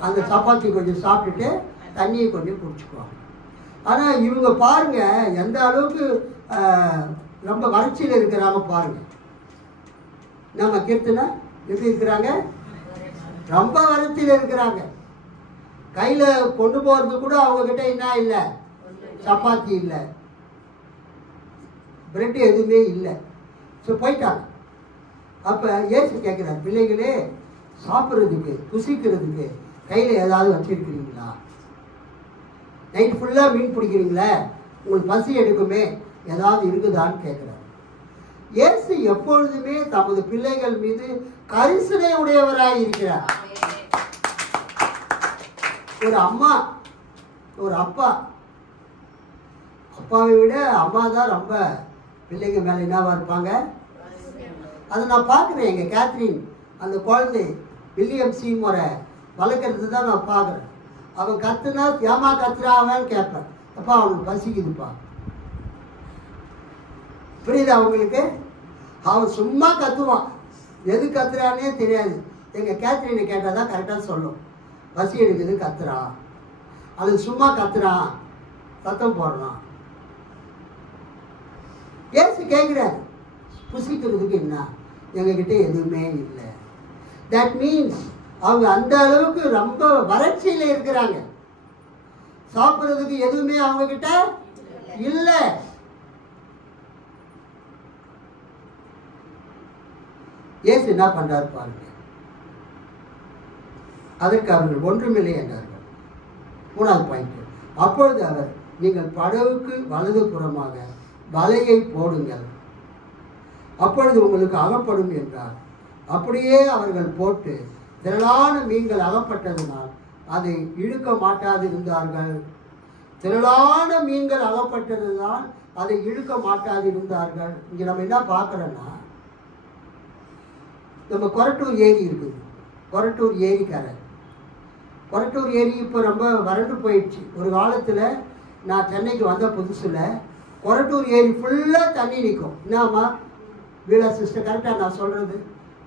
அந்த சப்பாத்தி கொஞ்சம் சாப்பிட்டுட்டு தண்ணியை கொஞ்சம் குடிச்சுக்குவாங்க. ஆனால் இவங்க பாருங்க எந்த அளவுக்கு ரொம்ப வறட்சியில் இருக்கிறாங்க பாருங்க. நம்ம கீர்த்தனை எப்படி இருக்கிறாங்க? ரொம்ப வறட்சியில் இருக்கிறாங்க. கையில் கொண்டு போகிறது கூட அவங்கக்கிட்ட என்ன இல்லை, சப்பாத்தி இல்லை, பிரெட் எதுவுமே இல்லை. ஸோ போயிட்டாங்க. அப்போ ஏசு கேட்குறாரு, பிள்ளைகளே சாப்பிட்றதுக்கு புசிக்கிறதுக்கு கையில் ஏதாவது வச்சுருக்கிறீங்களா? நைட் ஃபுல்லாக மீன் பிடிக்கிறீங்களே, உங்களுக்கு பசி எடுக்குமே, ஏதாவது இருக்குதான்னு கேட்குறாரு. இயேசு எப்பொழுதுமே தமது பிள்ளைகள் மீது கரிசனை உடையவராய் இருக்கிறார். ஒரு அம்மா ஒரு அப்பா, அப்பாவை விட அம்மா தான் ரொம்ப பிள்ளைங்க மேலே என்னவா இருப்பாங்க. அதை நான் பார்க்குறேன். எங்கள் கேத்ரின் அந்த குழந்தை வில்லியம் சீமோரை வளர்க்குறது தான் நான் பார்க்குறேன். அவன் கத்துனா ஏமா கத்துறாவன்னு கேட்பேன். அப்பா அவனுக்கு பசிக்குதுப்பா. புரியுது அவங்களுக்கு? அவன் சும்மா கத்துவான், எது கத்துறானே தெரியாது. எங்கள் கேத்ரினை கேட்டால் தான் கரெக்டாக சொல்லும். பசி எடுக்குது கத்துறான், அது சும்மா கத்துறான், சத்தம் போடுறான். ஏசு கேட்குறாரு, புசிக்கிறதுக்கு என்ன? எங்ககிட்ட எதுவுமே இல்லை. தட் மீன்ஸ் அவங்க அந்த அளவுக்கு ரொம்ப வறட்சியில் இருக்கிறாங்க. சாப்பிட்றதுக்கு எதுவுமே அவங்க கிட்ட இல்லை. ஏசு என்ன பண்றாரு பாருங்க. அதற்கு அவர்கள் ஒன்றுமில்லை என்றார்கள். 3வது பாயிண்ட். அப்பொழுது அவர், நீங்கள் படகுக்கு வலது புறமாக வலையை போடுங்கள், அப்பொழுது உங்களுக்கு அகப்படும் என்றார். அப்படியே அவர்கள் போட்டு திரளான மீன்கள் அகப்பட்டதனால் அதை இழுக்க மாட்டாதிருந்தார்கள். திரளான மீன்கள் அகப்பட்டதுதான் அதை இழுக்க மாட்டாதிருந்தார்கள். இங்க நம்ம என்ன பார்க்கிறோன்னா, நம்ம கொரட்டூர் ஏரி இருக்குது. கொரட்டூர் ஏரிக்கரை. கொரட்டூர் ஏரி இப்போ ரொம்ப வறண்டு போயிடுச்சு. ஒரு காலத்தில் நான் சென்னைக்கு வந்த புதுசில் கொரட்டூர் ஏரி ஃபுல்லாக தண்ணி நிற்கும். என்னம்மா வீலா சிஸ்டர் கரெக்டாக நான் சொல்கிறது?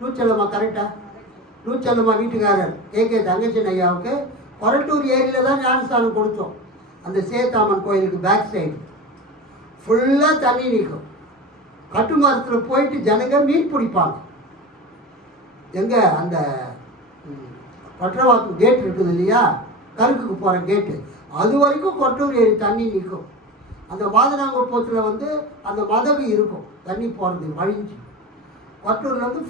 நூச்சலம்மா கரெக்டாக? நூச்சலம்மா வீட்டுக்காரர் ஏகே தங்கச்சி ஐயாவுக்கு கொரட்டூர் ஏரியில் தான் ஞானஸ்தானம் கொடுத்தோம். அந்த சேத்தாமன் கோயிலுக்கு பேக் சைடு ஃபுல்லாக தண்ணி நிற்கும். கட்டுமரத்தில் போயிட்டு ஜனங்க மீன் பிடிப்பாங்க. எங்கே அந்த பற்றவாக்கு கேட் இருக்குது இல்லையா, கருக்குக்கு போகிற கேட்டு, அது வரைக்கும் கொரட்டூர் ஏரி தண்ணி நிற்கும். அந்த மாதனாங்குப்பத்தில் வந்து அந்த மதகு இருக்கும், தண்ணி போகிறது வழிஞ்சு. கொரட்டூரில் வந்து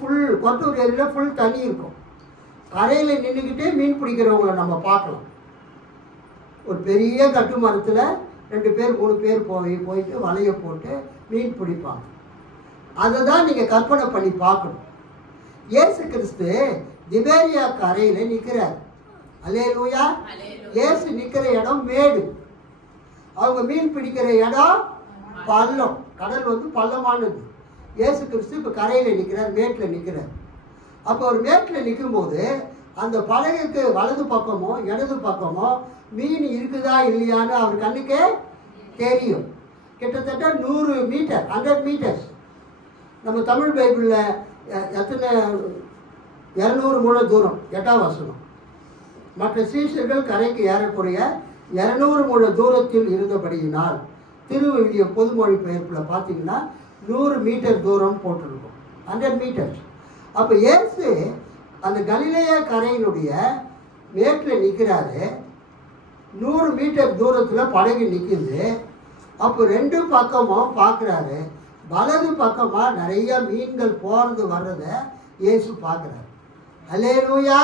கொரட்டூர் ஏரியில் ஃபுல் தண்ணி இருக்கும். கரையில் நின்றுக்கிட்டே மீன் பிடிக்கிறவங்கள நம்ம பார்க்கலாம். ஒரு பெரிய கட்டு மரத்தில் 2 பேர் 3 பேர் போயிட்டு வலையை போட்டு மீன் பிடிப்பாங்க. அதை தான் நீங்கள் கற்பனை பண்ணி பார்க்கணும். இயேசு கிறிஸ்து திபேரியா கரையில் நிற்கிறார். அல்லேலூயா. இயேசு நிற்கிற இடம் மேடு, அவங்க மீன் பிடிக்கிற இடம் பள்ளம். கடல் வந்து பள்ளமானது. இயேசு கிறிஸ்து இப்போ கரையில் நிற்கிறார், மேட்டில் நிற்கிறார். அப்போ ஒரு மேட்டில் நிற்கும்போது அந்த படகுக்கு வலது பக்கமோ இடது பக்கமோ மீன் இருக்குதா இல்லையான்னு அவர் கண்ணுக்கே தெரியும். கிட்டத்தட்ட 100 மீட்டர் 100 மீட்டர்ஸ். நம்ம தமிழ் பைபிளில் எத்தனை 200 முழ தூரம் 8ஆம் வசனம். மற்ற சீஷர்கள் கரைக்கு ஏறக்குறைய 200 முழ தூரத்தில் இருந்தபடியினால் திருவிழிய பொதுமொழி பெயர்ப்பில் பார்த்தீங்கன்னா 100 மீட்டர் தூரம் போட்டிருக்கும், 100 மீட்டர்ஸ். அப்போ இயேசு அந்த கலிலேயா கரையினுடைய மேட்டில் நிற்கிறாரு. 100 மீட்டர் தூரத்தில் படகு நிற்குது. அப்போ 2 பக்கமும் பார்க்குறாரு. வலது பக்கமாக நிறைய மீன்கள் போகிறது வர்றதை இயேசு பார்க்குறாரு. அல்லேலூயா.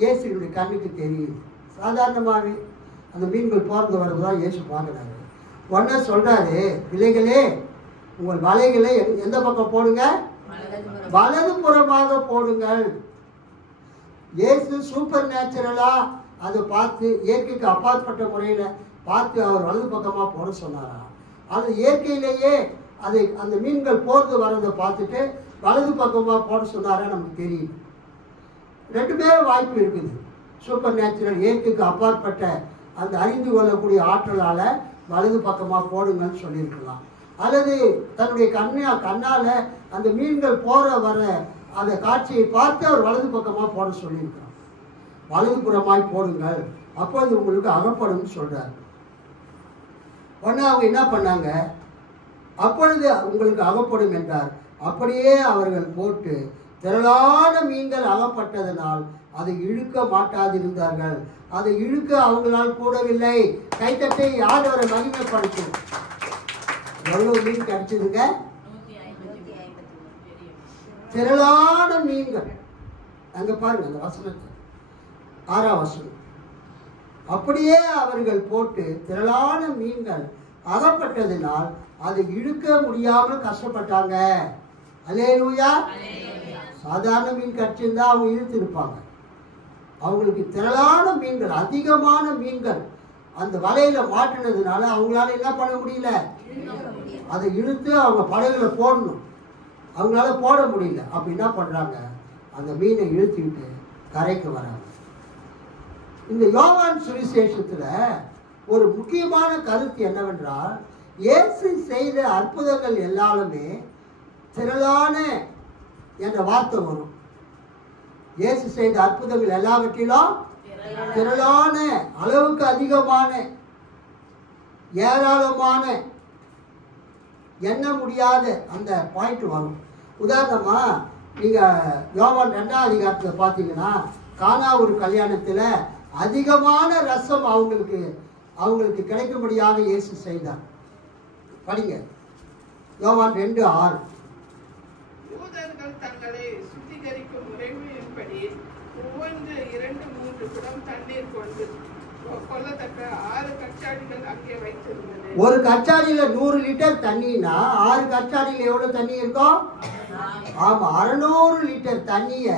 இயேசுடைய கண்ணுக்கு தெரியுது. சாதாரணமாகவே அந்த மீன்கள் போகிறது வர்றது தான் இயேசு பார்க்குறாரு. உடனே சொல்கிறாரு, பிள்ளைகளே உங்கள் வலைகளை எந்த பக்கம் போடுங்க? வலது புறமாக போடுங்கள். இயேசு சூப்பர் நேச்சுரலாக அதை பார்த்து இயற்கைக்கு அப்பாற்பட்ட முறையில் பார்த்து அவர் வலது பக்கமாக போட சொன்னாரா? அது இயற்கையிலேயே அதை அந்த மீன்கள் போகிறது வர்றதை பார்த்துட்டு வலது பக்கமாக போட சொன்னாரா? நமக்கு தெரியும். 2 பேரும் வாய்ப்பு இருக்குது. சூப்பர் நேச்சுரல் இயற்கைக்கு அப்பாற்பட்ட அந்த அறிந்து கொள்ளக்கூடிய ஆற்றலால் வலது பக்கமாக போடுங்கன்னு சொல்லியிருக்கலாம். அல்லது தன்னுடைய கண்ணால் அந்த மீன்கள் போகிற வர அந்த காட்சியை பார்த்து அவர் வலது பக்கமாக போட சொல்லியிருக்கிறார். வலதுபுறமாய் போடுங்கள், அப்போது உங்களுக்கு அகப்படும் சொல்கிறார். உடனே அவங்க என்ன பண்ணாங்க? அப்பொழுது உங்களுக்கு அகப்படும் என்றார். அப்படியே அவர்கள் போட்டு திரளான மீன்கள் அகப்பட்டதனால் அதை இழுக்க மாட்டாதிருந்தார்கள். அதை இழுக்க அவங்களால் கூடவில்லை. கைத்தட்டை யார் அவரை மகிமைப்படுத்தும்? எவ்வளவு மீன் கிடைச்சதுங்க? திரளான மீன்கள். அங்க பாருங்க அந்த வசனத்தை, 6ஆம் வசனம். அப்படியே அவர்கள் போட்டு திரளான மீன்கள் அகப்பட்டதினால் அதை இழுக்க முடியாமல் கஷ்டப்பட்டாங்க. அல்லேலூயா. சாதாரண மீன் கிடைச்சிருந்தா அவங்க இழுத்து இருப்பாங்க. அவங்களுக்கு திரளான மீன்கள், அதிகமான மீன்கள் அந்த வலையில மாட்டினதுனால அவங்களால என்ன பண்ண முடியல? அதை இழுத்து அவங்க படகுல போடணும். அவங்களால போட முடியல. அப்ப என்ன பண்றாங்க? அந்த மீனை இழுத்துக்கிட்டு கரைக்கு வராங்க. இந்த யோவான் சுவிசேஷத்துல ஒரு முக்கியமான கருத்து என்னவென்றால், இயேசு செய்த அற்புதங்கள் எல்லாருமே திரளான என்ற வார்த்தை வரும். இயேசு செய்த அற்புதங்கள் எல்லாவற்றிலும் திரளான, அளவுக்கு அதிகமான, ஏராளமான, எண்ண முடியாத அந்த பாயிண்ட் வரும். உதாரணமா நீங்க யோவான் 2ஆம் அதிகாரத்தில் பார்த்தீங்கன்னா, கானா ஒரு கல்யாணத்தில் அதிகமான ரசம் அவங்களுக்கு கிடைக்கும்படியாக இயேசு செய்தார். படிங்க யோவான் 2:6. யூதர்கள் தங்களை சுத்திகரிக்கும் முறைமையின்படி ஒவ்வொன்று 2-3 குடம் தண்ணீர் கொண்டு கொள்ளத்தக்க 6 கச்சாடிகள் அங்கே வைத்திருந்தது. ஒரு கச்சாடியில 100 லிட்டர் தண்ணினா 6 கச்சாடியில் எவ்வளவு தண்ணி இருக்கும்? ஆமா, 600 லிட்டர் தண்ணிய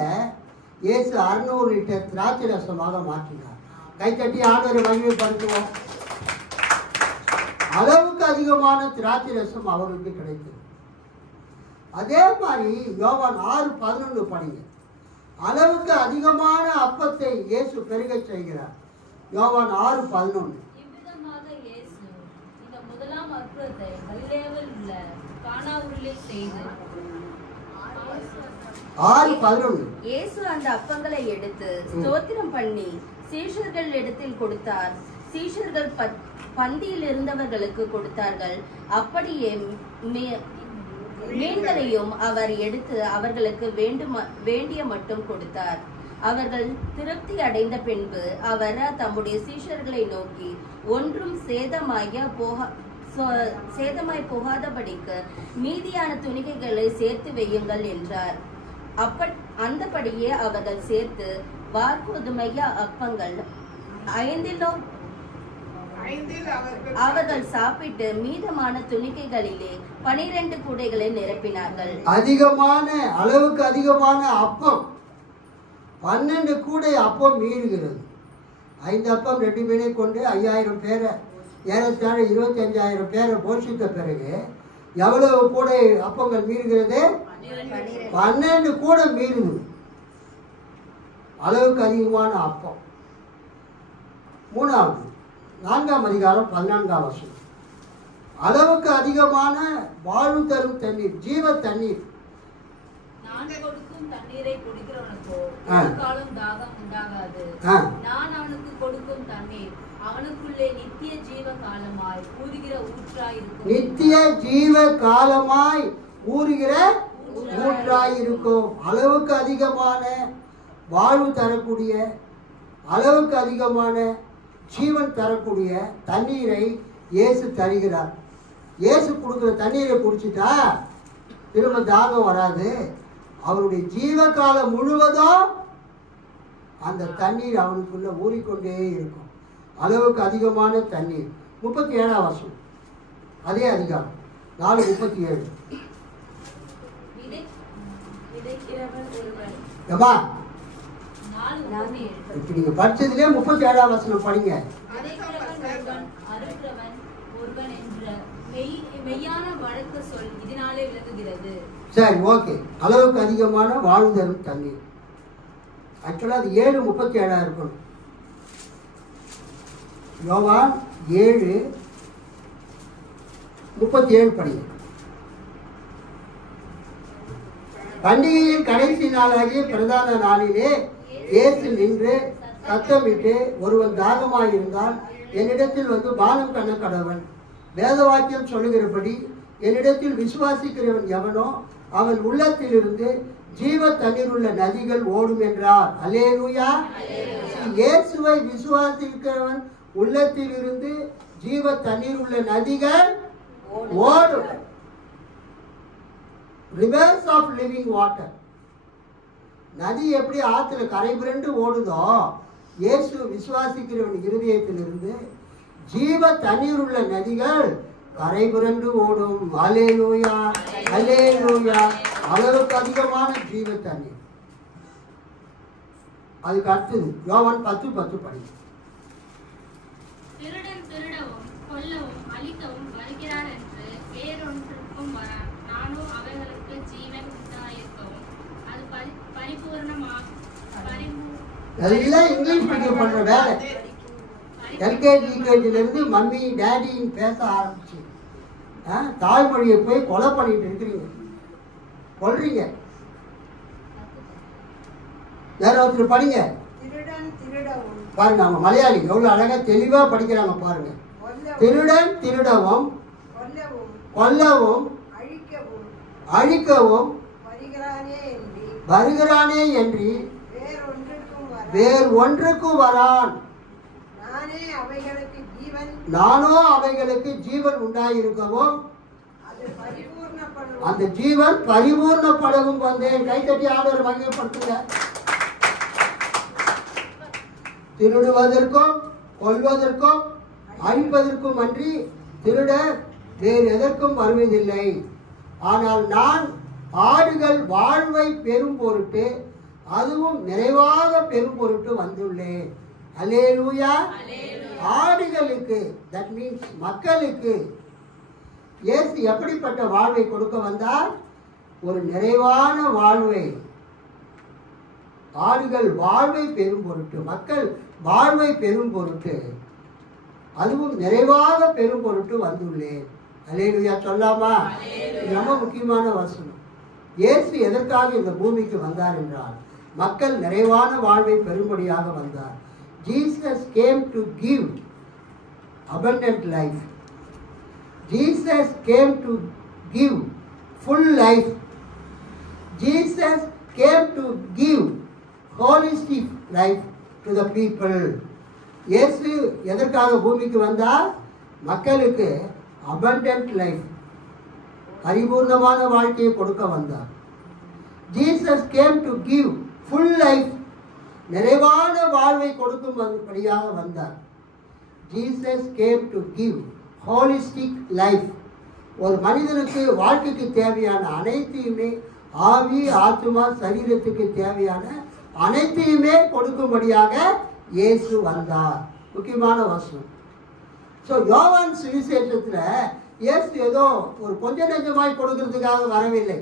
இயேசு 600 லிட்டர் திராட்சை ரசமாக மாற்றினார். கைத்தட்டி ஆண்டவரை மகிமைப்படுத்துவோம். அளவுக்கு அதிகமான திராட்சை ரசம் அவருக்கு கிடைத்தது. அதே மாதிரி யோவான் 6:11 படிங்க. அளவுக்கு அதிகமான அப்பத்தை இயேசு பெருக செய்கிறார். யோவான் 6:11. இவ்விதமாக இயேசு இந்த முதலாம் அற்புதத்தை கலிலேயாவில் உள்ள கானாவூரிலே செய்தார். 6:11. இயேசு அந்த அப்பங்களை எடுத்து ஸ்தோத்திரம் பண்ணி சீஷர்கள் இடத்தில் கொடுத்தார். சீஷர்கள் பந்தியில் இருந்தவர்களுக்கு கொடுத்தார்கள். அப்படியே மீன்களையும் அவர் எடுத்து அவர்களுக்கு வேண்டிய மட்டும் கொடுத்தார். அவர்கள் திருப்தி அடைந்த பின்பு அவர் தம்முடைய சீஷர்களை நோக்கி, ஒன்றும் சேதமாய் போகாதபடிக்கு மீதியான துணிகைகளை சேர்த்து வையுங்கள் என்றார். அந்தபடியே அவர்கள் சேர்த்து வார்கோதுமைய அப்பங்கள் 5 அவர்கள் சாப்பிட்டு மீதமான துணிக்கைகளிலே 12 கூடைகளை நிரப்பினார்கள். அதிகமான, அளவுக்கு அதிகமான அப்பம், 12 கூடை அப்பம் மீறுகிறது. 5 அப்பம் 2 மீனை கொண்டு 5000 பேரை, ஏறத்தாழ 25,000 பேரை போஷித்த பிறகு எவ்வளவு கூடை அப்பங்கள் மீறுகிறது? 12 கூடை மீறுது. அளவுக்கு அதிகமான அப்பம். 3வது 4ஆம் அதிகாரம் 14ஆம் வசனம். அளவுக்கு அதிகமான வாழ்வு தரும் தண்ணீர், ஜீவ தண்ணீர். நான் கொடுக்கும் தண்ணீரை குடிக்கிறவனுக்கோ காலம் தாகம் உண்டாகாது. நான் அவனுக்கு கொடுக்கும் தண்ணீர் அவனுக்குள்ளே நித்திய ஜீவ காலமாய் ஊறுகிற ஊற்றாயிருக்கும். நித்திய ஜீவ காலமாய் ஊறுகிற ஊற்றாயிருக்கும். அளவுக்கு அதிகமான வாழ்வு தரக்கூடிய, அளவுக்கு அதிகமான ஜீவன் தரக்கூடிய தண்ணீரை இயேசு தருகிறார். இயேசு கொடுக்குற தண்ணீரை குடிச்சிட்டா திரும்ப தாகம் வராது. அவருடைய ஜீவகாலம் முழுவதும் அந்த தண்ணீர் அவனுக்குள்ள ஊறிக்கொண்டே இருக்கும். அளவுக்கு அதிகமான தண்ணீர். 37ஆம் வசனம், அதே அதிகாரம் 4:37. இப்ப நீங்க படிச்சதுலயே 37ஆம் வசனம் படிங்க. சரி, ஓகே. அளவுக்கு அதிகமான வாழ்வு தரும் தண்ணீர். ஆக்சுவலா அது 7:37 இருக்கணும். யோவான் 7 37 படிங்க. பண்டிகையின் கடைசி நாளாகிய பிரதான நாளிலே இயேசு நின்று சத்தமிட்டு, ஒருவன் தாகமாயிருந்தால் என்னிடத்தில் வந்து பானம் பண்ண கடவன். வேதவாக்கியம் சொல்லுகிறபடி என்னிடத்தில் விசுவாசிக்கிறவன் எவனோ அவன் உள்ளத்திலிருந்து ஜீவ தண்ணீர் உள்ள நதிகள் ஓடும் என்றார். அல்லேலூயா. இயேசுவை விசுவாசிக்கிறவன் உள்ளத்திலிருந்து ஜீவ தண்ணீர் உள்ள நதிகள் ஓடும். Rivers of living water. நதி எப்படி ஆற்றுல கரை புரண்டு ஓடுதோ, இயேசு விசுவாசிக்கிறவன் இருதயத்திலிருந்து ஜீவ தண்ணீர் உள்ள நதிகள் கரை புரண்டு ஓடும். அல்லேலூயா, அல்லேலூயா. அளவுக்கு அதிகமான ஜீவ தண்ணீர். அதுக்கு அடுத்தது யோவான் 10:10 படி. திருடன் திருடவும் கொல்லவும் அழிக்கவும் வருகிறார் என்று வேறொன்றுக்கும் வரான். நானும் அவைகளுக்கு ஜீவன் உண்டாயிருக்கவும் அது அதெல்லாம் இங்கிலீஷ் மீடியம் பண்ற வேலை. எல்கேஜி யூகேஜிலேருந்து மம்மி டேடின்னு பேச ஆரம்பிச்சு தாய்மொழியை போய் கொலை பண்ணிட்டு இருக்கிறீங்க, கொல்றீங்க. வேற ஒருத்தர் படிங்க பாருங்க. அவங்க மலையாளி எவ்வளவு அழகா தெளிவா படிக்கிறாங்க பாருங்க. திருடன் திருடவும் கொல்லவும் அழிக்கவும் வருகிறானே என்று வேறு ஒன்றுக்கும் வரான். நானோ அவைகளுக்கு ஜீவன் உண்டாயிருக்கவும் அந்த ஜீவன் பரிபூர்ணப்படவும் வந்தேன். கைத்தட்டி ஆண்டவர் மகிமைப்படுத்துங்க. திருடுவதற்கும் கொல்வதற்கும் அழிப்பதற்கும் அன்றி திருட வேறு எதற்கும் வருவதில்லை. ஆனால் நான் ஆடுகள் வாழ்வை பெரும் பொருட்டு அதுவும் நிறைவாக பெரும் பொருட்டு வந்துள்ளேன். அல்லேலூயா. ஆடுகளுக்கு, தட் மீன்ஸ் மக்களுக்கு இயேசு எப்படிப்பட்ட வாழ்வை கொடுக்க வந்தார்? ஒரு நிறைவான வாழ்வை. ஆடுகள் வாழ்வை பெரும் பொருட்டு, மக்கள் வாழ்வை பெரும் பொருட்டு அதுவும் நிறைவாக பெரும் பொருட்டு வந்துள்ளேன். அல்லேலூயா சொல்லாமா? ரொம்ப முக்கியமான வசனம். இயேசு எதற்காக இந்த பூமிக்கு வந்தார் என்றால் மக்கள் நிறைவான வாழ்வை பெறும்படியாக வந்தார். Jesus came to give abundant life. Jesus came to give full life. Jesus came to give holistic life to the people. இயேசு எதற்காக பூமிக்கு வந்தார்? மக்களுக்கு abundant life, பரிபூர்ணமான வாழ்க்கையை கொடுக்க வந்தார். Jesus came to give full life, நிறைவான வாழ்வை கொடுக்கும்படியாக வந்தார். Jesus came to give holistic life. ஒரு மனிதனுக்கு வாழ்க்கைக்கு தேவையான அனைத்தையுமே, ஆவி ஆத்மா சரீரத்துக்கு தேவையான அனைத்தையுமே கொடுக்கும்படியாக இயேசு வந்தார். முக்கியமான வசனம். ஸோ யோவான் சுவிசேஷத்தில் இயேசு ஏதோ ஒரு கொஞ்ச நெஞ்சமாய் கொடுக்கறதுக்காக வரவில்லை.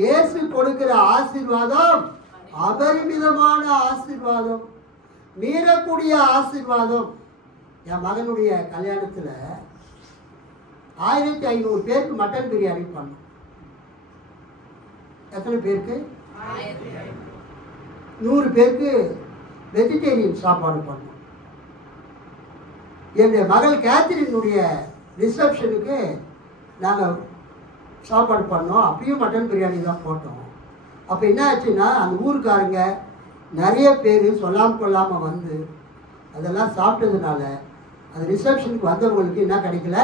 இயேசு கொடுக்கிற ஆசீர்வாதம் அபரிமிதமான ஆசீர்வாதம், மீறக்கூடிய ஆசீர்வாதம். என் மகனுடைய கல்யாணத்தில் 1500 பேருக்கு மட்டன் பிரியாணி பண்ணோம். எத்தனை பேருக்கு? 100 பேருக்கு வெஜிடேரியன் சாப்பாடு பண்ணோம். என்னுடைய மகள் கேத்ரினுடைய ரிசப்ஷனுக்கு நாங்கள் சாப்பாடு பண்ணோம். அப்பயும் மட்டன் பிரியாணி தான் போட்டோம். அப்போ என்ன ஆச்சுன்னா, அந்த ஊருக்காரங்க நிறைய பேர் சொல்லாமல் கொள்ளாமல் வந்து அதெல்லாம் சாப்பிட்டதுனால அந்த ரிசப்ஷனுக்கு வந்தவங்களுக்கு என்ன கிடைக்கல?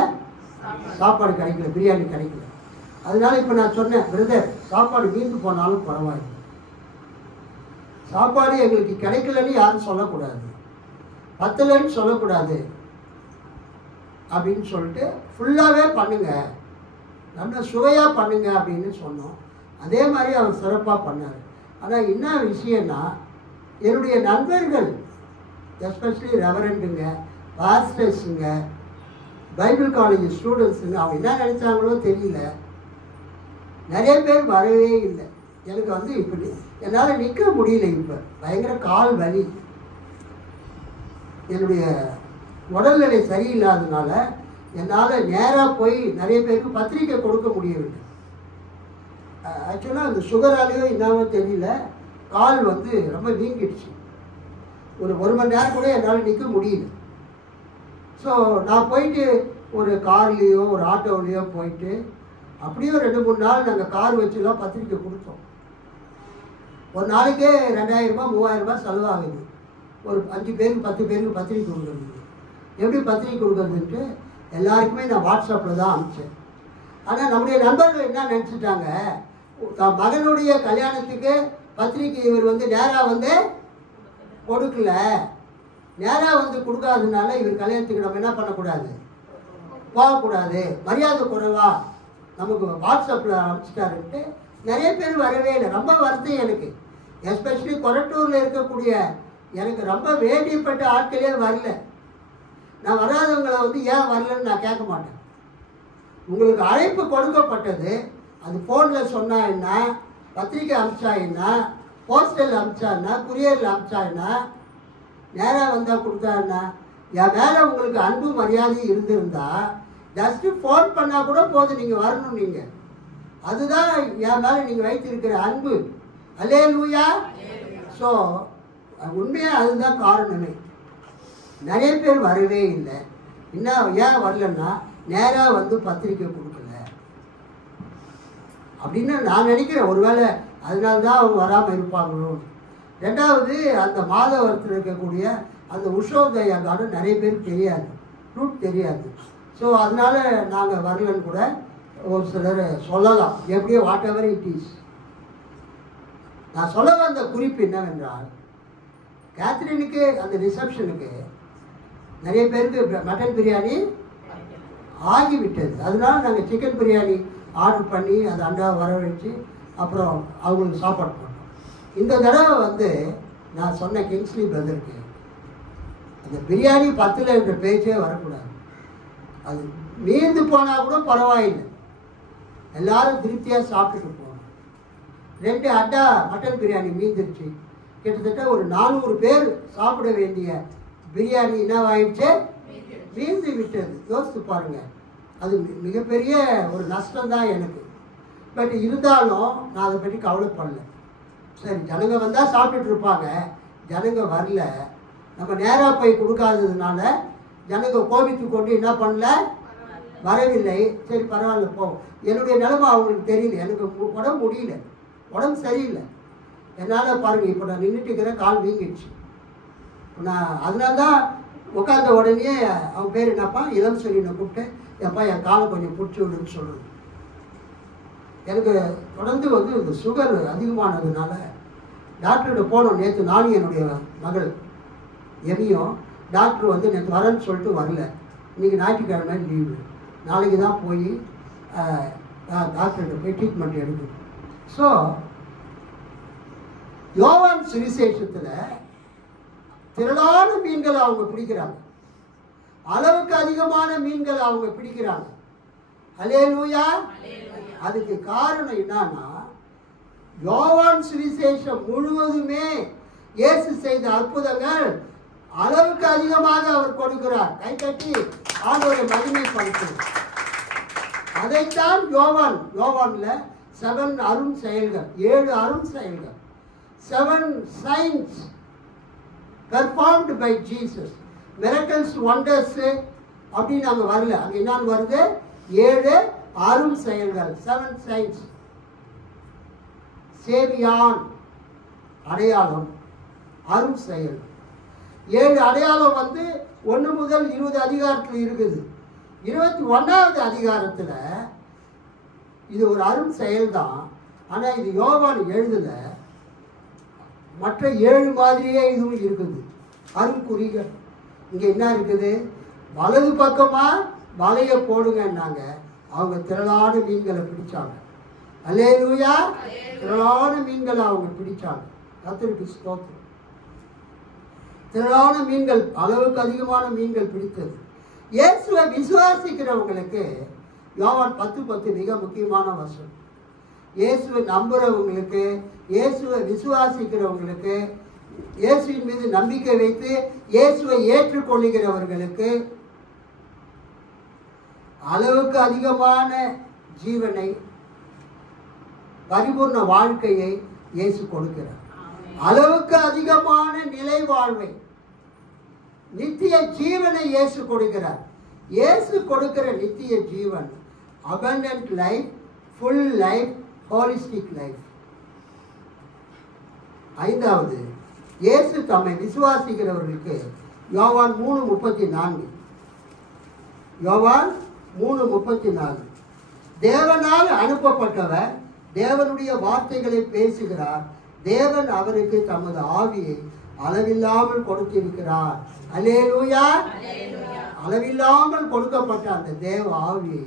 சாப்பாடு கிடைக்கல, பிரியாணி கிடைக்கல. அதனால இப்போ நான் சொன்னேன், பிரதர் சாப்பாடு மீந்து போனாலும் பரவாயில்லை, சாப்பாடு எங்களுக்கு கிடைக்கலன்னு யாரும் சொல்லக்கூடாது, பத்தலைன்னு சொல்லக்கூடாது அப்படின்னு சொல்லிட்டு ஃபுல்லாகவே பண்ணுங்க, நல்ல சுவையாக பண்ணுங்க அப்படின்னு சொன்னோம். அதே மாதிரி அவர் சிறப்பாக பண்ணார். ஆனால் என்ன விஷயம்னா, என்னுடைய நண்பர்கள் எஸ்பெஷலி ரெவரண்டுங்க, பாஸ்டர்ஸுங்க, பைபிள் காலேஜ் ஸ்டூடெண்ட்ஸுங்க, அவங்க என்ன நினச்சாங்களோ தெரியல, நிறைய பேர் வரவே இல்லை. எனக்கு வந்து இப்படி என்னால் நிற்க முடியல. இப்போ பயங்கர கால் வலி, என்னுடைய உடல்நிலை சரியில்லாததுனால என்னால் நேராக போய் நிறைய பேருக்கு பத்திரிக்கை கொடுக்க முடியவில்லை. ஆக்சுவலாக அந்த சுகராலேயோ என்னவோ தெரியல, கால் வந்து ரொம்ப வீங்கிடுச்சு. ஒரு மணி நேரம் கூட என்னால் நிற்க முடியல. ஸோ நான் போயிட்டு ஒரு கார்லேயோ ஒரு ஆட்டோவிலையோ போயிட்டு அப்படியே 2-3 நாள் நாங்கள் கார் வச்சுலாம் பத்திரிக்கை கொடுத்தோம். ஒரு நாளைக்கே 2000 ரூபாய் 3000 ரூபாய் செலவாகுது. ஒரு 5 பேருக்கு 10 பேருக்கு பத்திரிக்கை கொடுக்குறது. எப்படி பத்திரிக்கை கொடுக்குறதுன்ட்டு எல்லாருக்குமே நான் வாட்ஸ்அப்பில் தான் அனுப்பிச்சேன். ஆனால் நம்முடைய நண்பர்கள் என்ன நினச்சிட்டாங்க, மகனுடைய கல்யாணத்துக்கு பத்திரிக்கை இவர் வந்து நேராக வந்து கொடுக்கல, நேராக வந்து கொடுக்காததுனால இவர் கல்யாணத்துக்கு நம்ம என்ன பண்ணக்கூடாது, போகக்கூடாது, மரியாதை குறைவா நமக்கு வாட்ஸ்அப்பில் அனுப்பிச்சிட்டாருன்ட்டு நிறைய பேர் வரவே இல்லை. ரொம்ப வருத்தம் எனக்கு. எஸ்பெஷலி கொரட்டூரில் இருக்கக்கூடிய எனக்கு ரொம்ப வேண்டியப்பட்ட ஆட்களே வரல. நான் வராதவங்களை வந்து ஏன் வரலன்னு நான் கேட்க மாட்டேன். உங்களுக்கு அழைப்பு கொடுக்கப்பட்டது, அது ஃபோனில் சொன்னா என்ன, பத்திரிக்கை அனுப்பிச்சா என்ன, போஸ்டல் அனுப்பிச்சா என்ன, குரியரில் அனுப்பிச்சா என்ன, நேராக வந்தால் கொடுத்தா என்ன, என் மேலே உங்களுக்கு அன்பு மரியாதை இருந்திருந்தா ஜஸ்ட்டு ஃபோன் பண்ணால் கூட போதும், நீங்கள் வரணும். நீங்கள் அதுதான் என் மேலே நீங்கள் வைத்திருக்கிற அன்பு. அல்லேலூயா. ஸோ உண்மையாக அதுதான் காரணமே. நிறைய பேர் வரவே இல்லை. என்ன ஏன் வரலன்னா, நேராக வந்து பத்திரிக்கை கொடுக்கல அப்படின்னு நான் நினைக்கிறேன். ஒருவேளை அதனால தான் அவங்க வராமல் இருப்பாங்களோ. ரெண்டாவது, அந்த மாதவரத்தில் இருக்கக்கூடிய அந்த உஷோதயா கார்டன் நிறைய பேருக்கு தெரியாது, ரூட் தெரியாது. ஸோ அதனால் நாங்கள் வரலன்னு கூட ஒரு சிலர் சொல்லலாம். எப்படியோ வாட் எவர் இட் இஸ். நான் சொல்ல வந்த குறிப்பு என்னவென்றால், கேத்ரினுக்கு அந்த ரிசப்ஷனுக்கு நிறைய பேருக்கு மட்டன் பிரியாணி ஆகிவிட்டது. அதனால நாங்கள் சிக்கன் பிரியாணி ஆர்டர் பண்ணி அந்த அண்டாவை வரவழைச்சு அப்புறம் அவங்களுக்கு சாப்பாடு பண்ணோம். இந்த தடவை வந்து நான் சொன்ன கிங்ஸ்லி பிரதருக்கு அந்த பிரியாணி 10 என்ற பேச்சே வரக்கூடாது. அது மீந்து போனால் கூட பரவாயில்லை, எல்லாரும் திருப்தியாக சாப்பிட்டுட்டு போகணும். 2 அண்டா மட்டன் பிரியாணி மீந்துருச்சு. கிட்டத்தட்ட ஒரு 400 பேர் சாப்பிட வேண்டிய பிரியாணி என்னவாயிடுச்சு, மீந்து விட்டது. யோசித்து பாருங்க. அது மிகப்பெரிய ஒரு நஷ்டம்தான் எனக்கு. பட் இருந்தாலும் நான் அதை பற்றி கவலைப்படல. சரி, ஜனங்க வந்தால் சாப்பிட்டுட்டு இருப்பாங்க, ஜனங்க வரல. நம்ம நேராக போய் கொடுக்காததுனால ஜனங்க கோபித்து கொண்டு என்ன பண்ணல, வரவில்லை. சரி பரவாயில்ல போகும். என்னுடைய நிலைமை அவங்களுக்கு தெரியல. எனக்கு உடம்பு முடியல, உடம்பு சரியில்லை. என்னால் பாருங்கள், இப்போ நான் நின்றுட்டு இருக்கிறேன், கால் வீங்கிடுச்சு. நான் அதனால தான் உட்காந்த உடனே அவன் பேர் என்னப்பா இளம் சொல்லி நான் கூப்பிட்டு, எப்பா என் காலை கொஞ்சம் பிடிச்சி விடுன்னு சொல்லுது. எனக்கு தொடர்ந்து வந்து இந்த சுகர் அதிகமானதுனால டாக்டர்கிட்ட போனோம். நேற்று நானும் என்னுடைய மகள் எமியும் டாக்டர் வந்து நேற்று வரேன்னு சொல்லிட்டு வரல. இன்றைக்கி ஞாயிற்றுக்கிழமை லீவு. நாளைக்கு தான் போய் டாக்டர்கிட்ட போய் ட்ரீட்மெண்ட் எடுக்கணும். ஸோ யோவான் சுவிசேஷத்தில் திரளான மீன்களை அவங்க பிடிக்கிறாங்க, அளவுக்கு அதிகமான மீன்களை அவங்க பிடிக்கிறாங்க. அல்லேலூயா. அதுக்கு காரணம் என்னன்னா, யோவான் சுவிசேஷம் முழுவதுமே இயேசு செய்த அற்புதங்கள் அளவுக்கு அதிகமாக அவர் கொடுக்கிறார். கை தட்டி ஆண்டவரை மகிமைப்படுத்தும். அதைத்தான் யோவான்ல 7 அரும் செயல்கள், 7 அரும் செயல்கள், 7 signs performed by Jesus, miracles, wonders அப்படின்னு அங்கே வரல. அங்கே என்னன்னு வருது, 7 அரும் செயல்கள், 7 signs. சேவியான் அடையாளம், அரும் செயல். 7 அடையாளம் வந்து 1 முதல் 20 அதிகாரத்தில் இருக்குது. 21வது அதிகாரத்தில் இது ஒரு அரும் செயல்தான். ஆனால் இது யோவான் எழுதல. மற்ற 7 மாதிரியே இதுவும் இருக்குது, அருங்குறிகள். இங்கே என்ன இருக்குது, வலது பக்கமாக வலையை போடுங்கன்னாங்க. அவங்க திரளான மீன்களை பிடிச்சாங்க. அல்லேலூயா. திரளான மீன்களை அவங்க பிடிச்சாங்க. கர்த்தருக்கு ஸ்தோத்திரம். திரளான மீன்கள், அளவுக்கு அதிகமான மீன்கள் பிடித்தது. இயேசுவை விசுவாசிக்கிறவங்களுக்கு யோவான் 10:10 மிக முக்கியமான வசனம். இயேசுவை நம்புறவங்களுக்கு, இயேசுவை விசுவாசிக்கிறவங்களுக்கு, இயேசுவின் மீது நம்பிக்கை வைத்து இயேசுவை ஏற்றுக்கொள்ளுகிறவர்களுக்கு அளவுக்கு அதிகமான ஜீவனை, பரிபூர்ண வாழ்க்கையை இயேசு கொடுக்கிறார். அளவுக்கு அதிகமான நிலை வாழ்வை, நித்திய ஜீவனை இயேசு கொடுக்கிறார். இயேசு கொடுக்கிற நித்திய ஜீவன் abundant life, full life, holistic life. ஐந்தாவது, இயேசு தம்மை விசுவாசிக்கிறவர்களுக்கு யோவான் 3:34, யோவான் 3:34, தேவனால் அனுப்பப்பட்டவர் தேவனுடைய வார்த்தைகளை பேசுகிறார். தேவன் அவருக்கு தமது ஆவியை அளவில்லாமல் கொடுத்திருக்கிறார். அல்லேலூயா. அளவில்லாமல் கொடுக்கப்பட்ட அந்த தேவ ஆவியை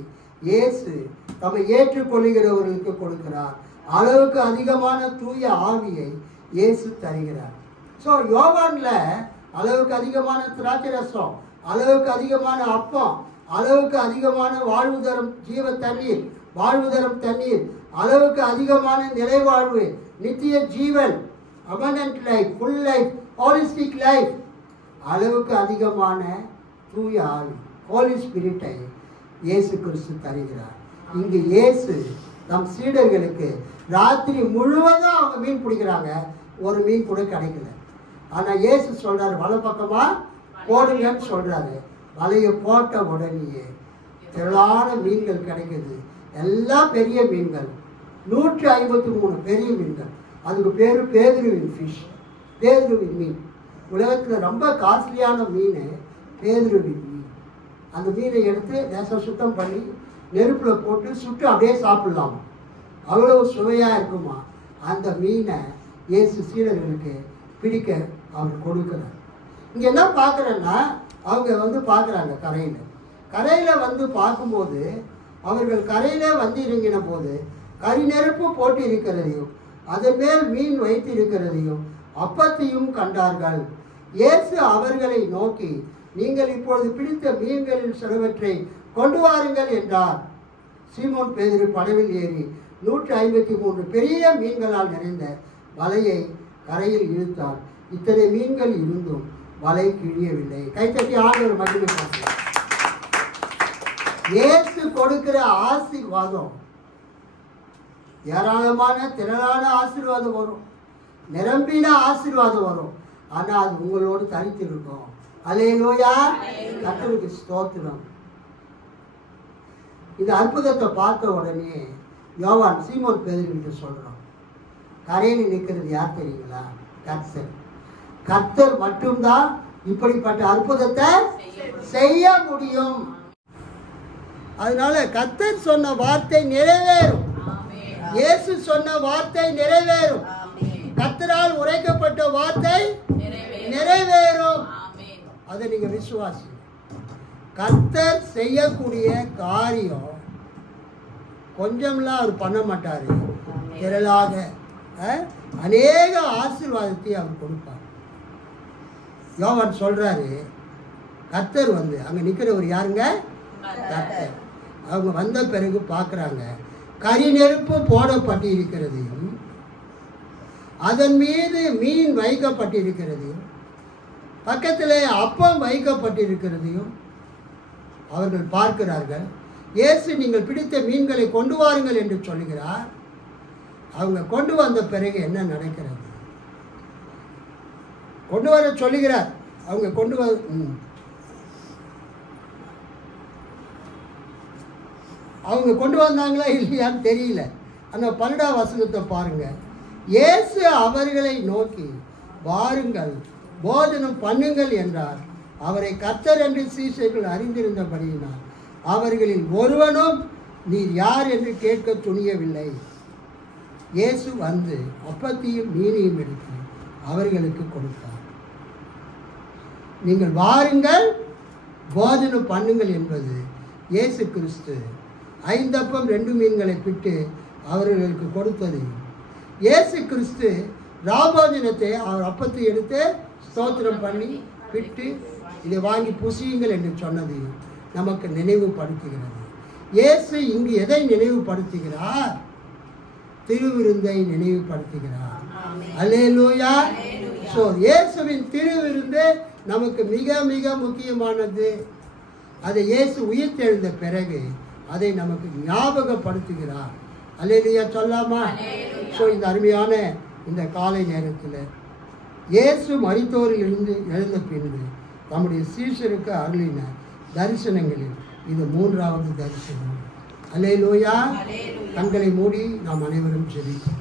இயேசு தம்மை ஏற்றுக்கொள்கிறவர்களுக்கு கொடுக்கிறார். அளவுக்கு அதிகமான தூய ஆவியை இயேசு தருகிறார். ஸோ யோவான்ல அளவுக்கு அதிகமான திராட்சை ரசம், அளவுக்கு அதிகமான அப்பம், அளவுக்கு அதிகமான வாழ்வு தரும் ஜீவ தண்ணீர், வாழ்வு தரும் தண்ணீர், அளவுக்கு அதிகமான நிலைவாழ்வு, நித்திய ஜீவன், abundant life, full life, holistic life, அளவுக்கு அதிகமான தூய ஆவி, ஹோலி ஸ்பிரிட்டை இயேசு கிறிஸ்து தருகிறார். இங்கு இயேசு நம் சீடர்களுக்கு ராத்திரி முழுவதும் அவங்க மீன் பிடிக்கிறாங்க, ஒரு மீன் கூட கிடைக்கல. ஆனால் இயேசு சொல்றாரு, வலை பக்கமா போடுங்கன்னு சொல்றாரு. வலையை போட்ட உடனேயே திரளான மீன்கள் கிடைக்குது. எல்லாம் பெரிய மீன்கள், 153 பெரிய மீன்கள். அதுக்கு பேர் பேதுருவின் ஃபிஷ், பேதுருவின் மீன். உலகத்தில் ரொம்ப காஸ்ட்லியான மீன் பேதுருவின் மீன். அந்த மீனை எடுத்து லேசாக சுத்தம் பண்ணி நெருப்பில் போட்டு சுட்டு அப்படியே சாப்பிடலாமா, அவ்வளவு சுவையாக இருக்குமா. அந்த மீனை இயேசு சீடர்களுக்கு பிடிக்க அவர் கொடுக்கிறார். இங்கே என்ன பார்க்குறேன்னா, அவங்க பார்க்குறாங்க கரையில் வந்து பார்க்கும்போது, அவர்கள் கரையிலே வந்து இறங்கின போது கரி நெருப்பு போட்டு இருக்கிறதையும் அதன் மேல் மீன் வைத்து இருக்கிறதையும் அப்பத்தையும் கண்டார்கள். இயேசு அவர்களை நோக்கி, நீங்கள் இப்பொழுது பிடித்த மீன்களில் சிலவற்றை கொண்டு வாருங்கள் என்றார். சீமோன் பேதுரு படவில் ஏறி 153 பெரிய மீன்களால் நிறைந்த வலையை கரையில் இழுத்தார். இத்தனை மீன்கள் இருந்தும் வலை கிழியவில்லை. கைத்தட்டி ஆண்டவர் மகிமைப்படுத்தார். இயேசு கொடுக்கிற ஆசீர்வாதம் ஏராளமான திரளான ஆசீர்வாதம் வரும், நிரம்பின ஆசீர்வாதம் வரும். ஆனால் அது உங்களோடு தரித்து இருக்கும். அல்லேலூயா. கர்த்தருக்கு ஸ்தோத்திரம். இந்த அற்புதத்தை பார்த்த உடனே யோவான் சீமோன் பேதுருவிட்ட சொல்றான், கரையில் நிற்கிறது யார் தெரியுங்களா? கர்த்தர். கர்த்தர் மட்டும்தான் இப்படிப்பட்ட அற்புதத்தை செய்ய முடியும். அதனால கர்த்தர் சொன்ன வார்த்தை நிறைவேறும். இயேசு சொன்ன வார்த்தை நிறைவேறும். கர்த்தரால் உரைக்கப்பட்ட வார்த்தை நிறைவேறும். அதை நீங்க விசுவாசி. கர்த்தர் செய்யக்கூடிய காரியம் கொஞ்சம்லாம் அவர் பண்ண மாட்டாரு, திரளாக அநேக ஆசீர்வாதத்தை அவர் கொடுப்பார். யோவான் சொல்றாரு, கர்த்தர் அங்க நிக்கிறவர் யாருங்க? கர்த்தர். அவங்க வந்த பிறகு பார்க்குறாங்க, கரி நெருப்பு போடப்பட்டு இருக்கிறதையும் அதன் மீது மீன் வைக்கப்பட்டிருக்கிறதையும் பக்கத்தில் அப்பம் வைக்கப்பட்டிருக்கிறதையும் அவர்கள் பார்க்கிறார்கள். இயேசு நீங்கள் பிடித்த மீன்களை கொண்டு வாருங்கள் என்று சொல்லுகிறார். அவங்க கொண்டு வந்த பிறகு என்ன நடக்கிறது? கொண்டு வர சொல்லுகிறார். அவங்க கொண்டு வந்தாங்களா இல்லையான்னு தெரியல. அந்த 12ஆம் வசனத்தை பாருங்க. இயேசு அவர்களை நோக்கி, வாருங்கள் போஜனம் பண்ணுங்கள் என்றார். அவரை கர்த்தர் என்று சீஷர்கள் அறிந்திருந்தபடியினார் அவர்களில் ஒருவனும் நீர் யார் என்று கேட்க துணியவில்லை. இயேசு வந்து அப்பத்தையும் மீனையும் எடுத்து அவர்களுக்கு கொடுத்தார். நீங்கள் வாருங்கள் போஜனம் பண்ணுங்கள் என்பது இயேசு கிறிஸ்து 5 அப்பம் 2 மீன்களை பிட்டு அவர்களுக்கு கொடுத்ததையும், இயேசு கிறிஸ்து ராபோஜனத்தை அவர் அப்பத்தை எடுத்து ஸ்தோத்திரம் பண்ணி பிட்டு இதை வாங்கி புசியுங்கள் என்று சொன்னதையும் நமக்கு நினைவுபடுத்துகிறது. இயேசு இங்கு எதை நினைவுபடுத்துகிறார்? திருவிருந்தை நினைவுபடுத்துகிறார். அல்லேலூயா. ஸோ இயேசுவின் திருவிருந்து நமக்கு மிக மிக முக்கியமானது. அதை இயேசு உயிர்த்தெழுந்த பிறகு அதை நமக்கு ஞாபகப்படுத்துகிறார். அல்லேலூயா சொல்லாமா? ஸோ இந்த அருமையான இந்த காலை நேரத்தில் இயேசு மரித்தோரில் இருந்து எழுந்த பின்பு நம்முடைய சீஷருக்கு அருளின தரிசனங்களில் இது 3வது தரிசனம். அல்லேலூயா. கண்களை மூடி நாம் அனைவரும் ஜெபிப்போம்.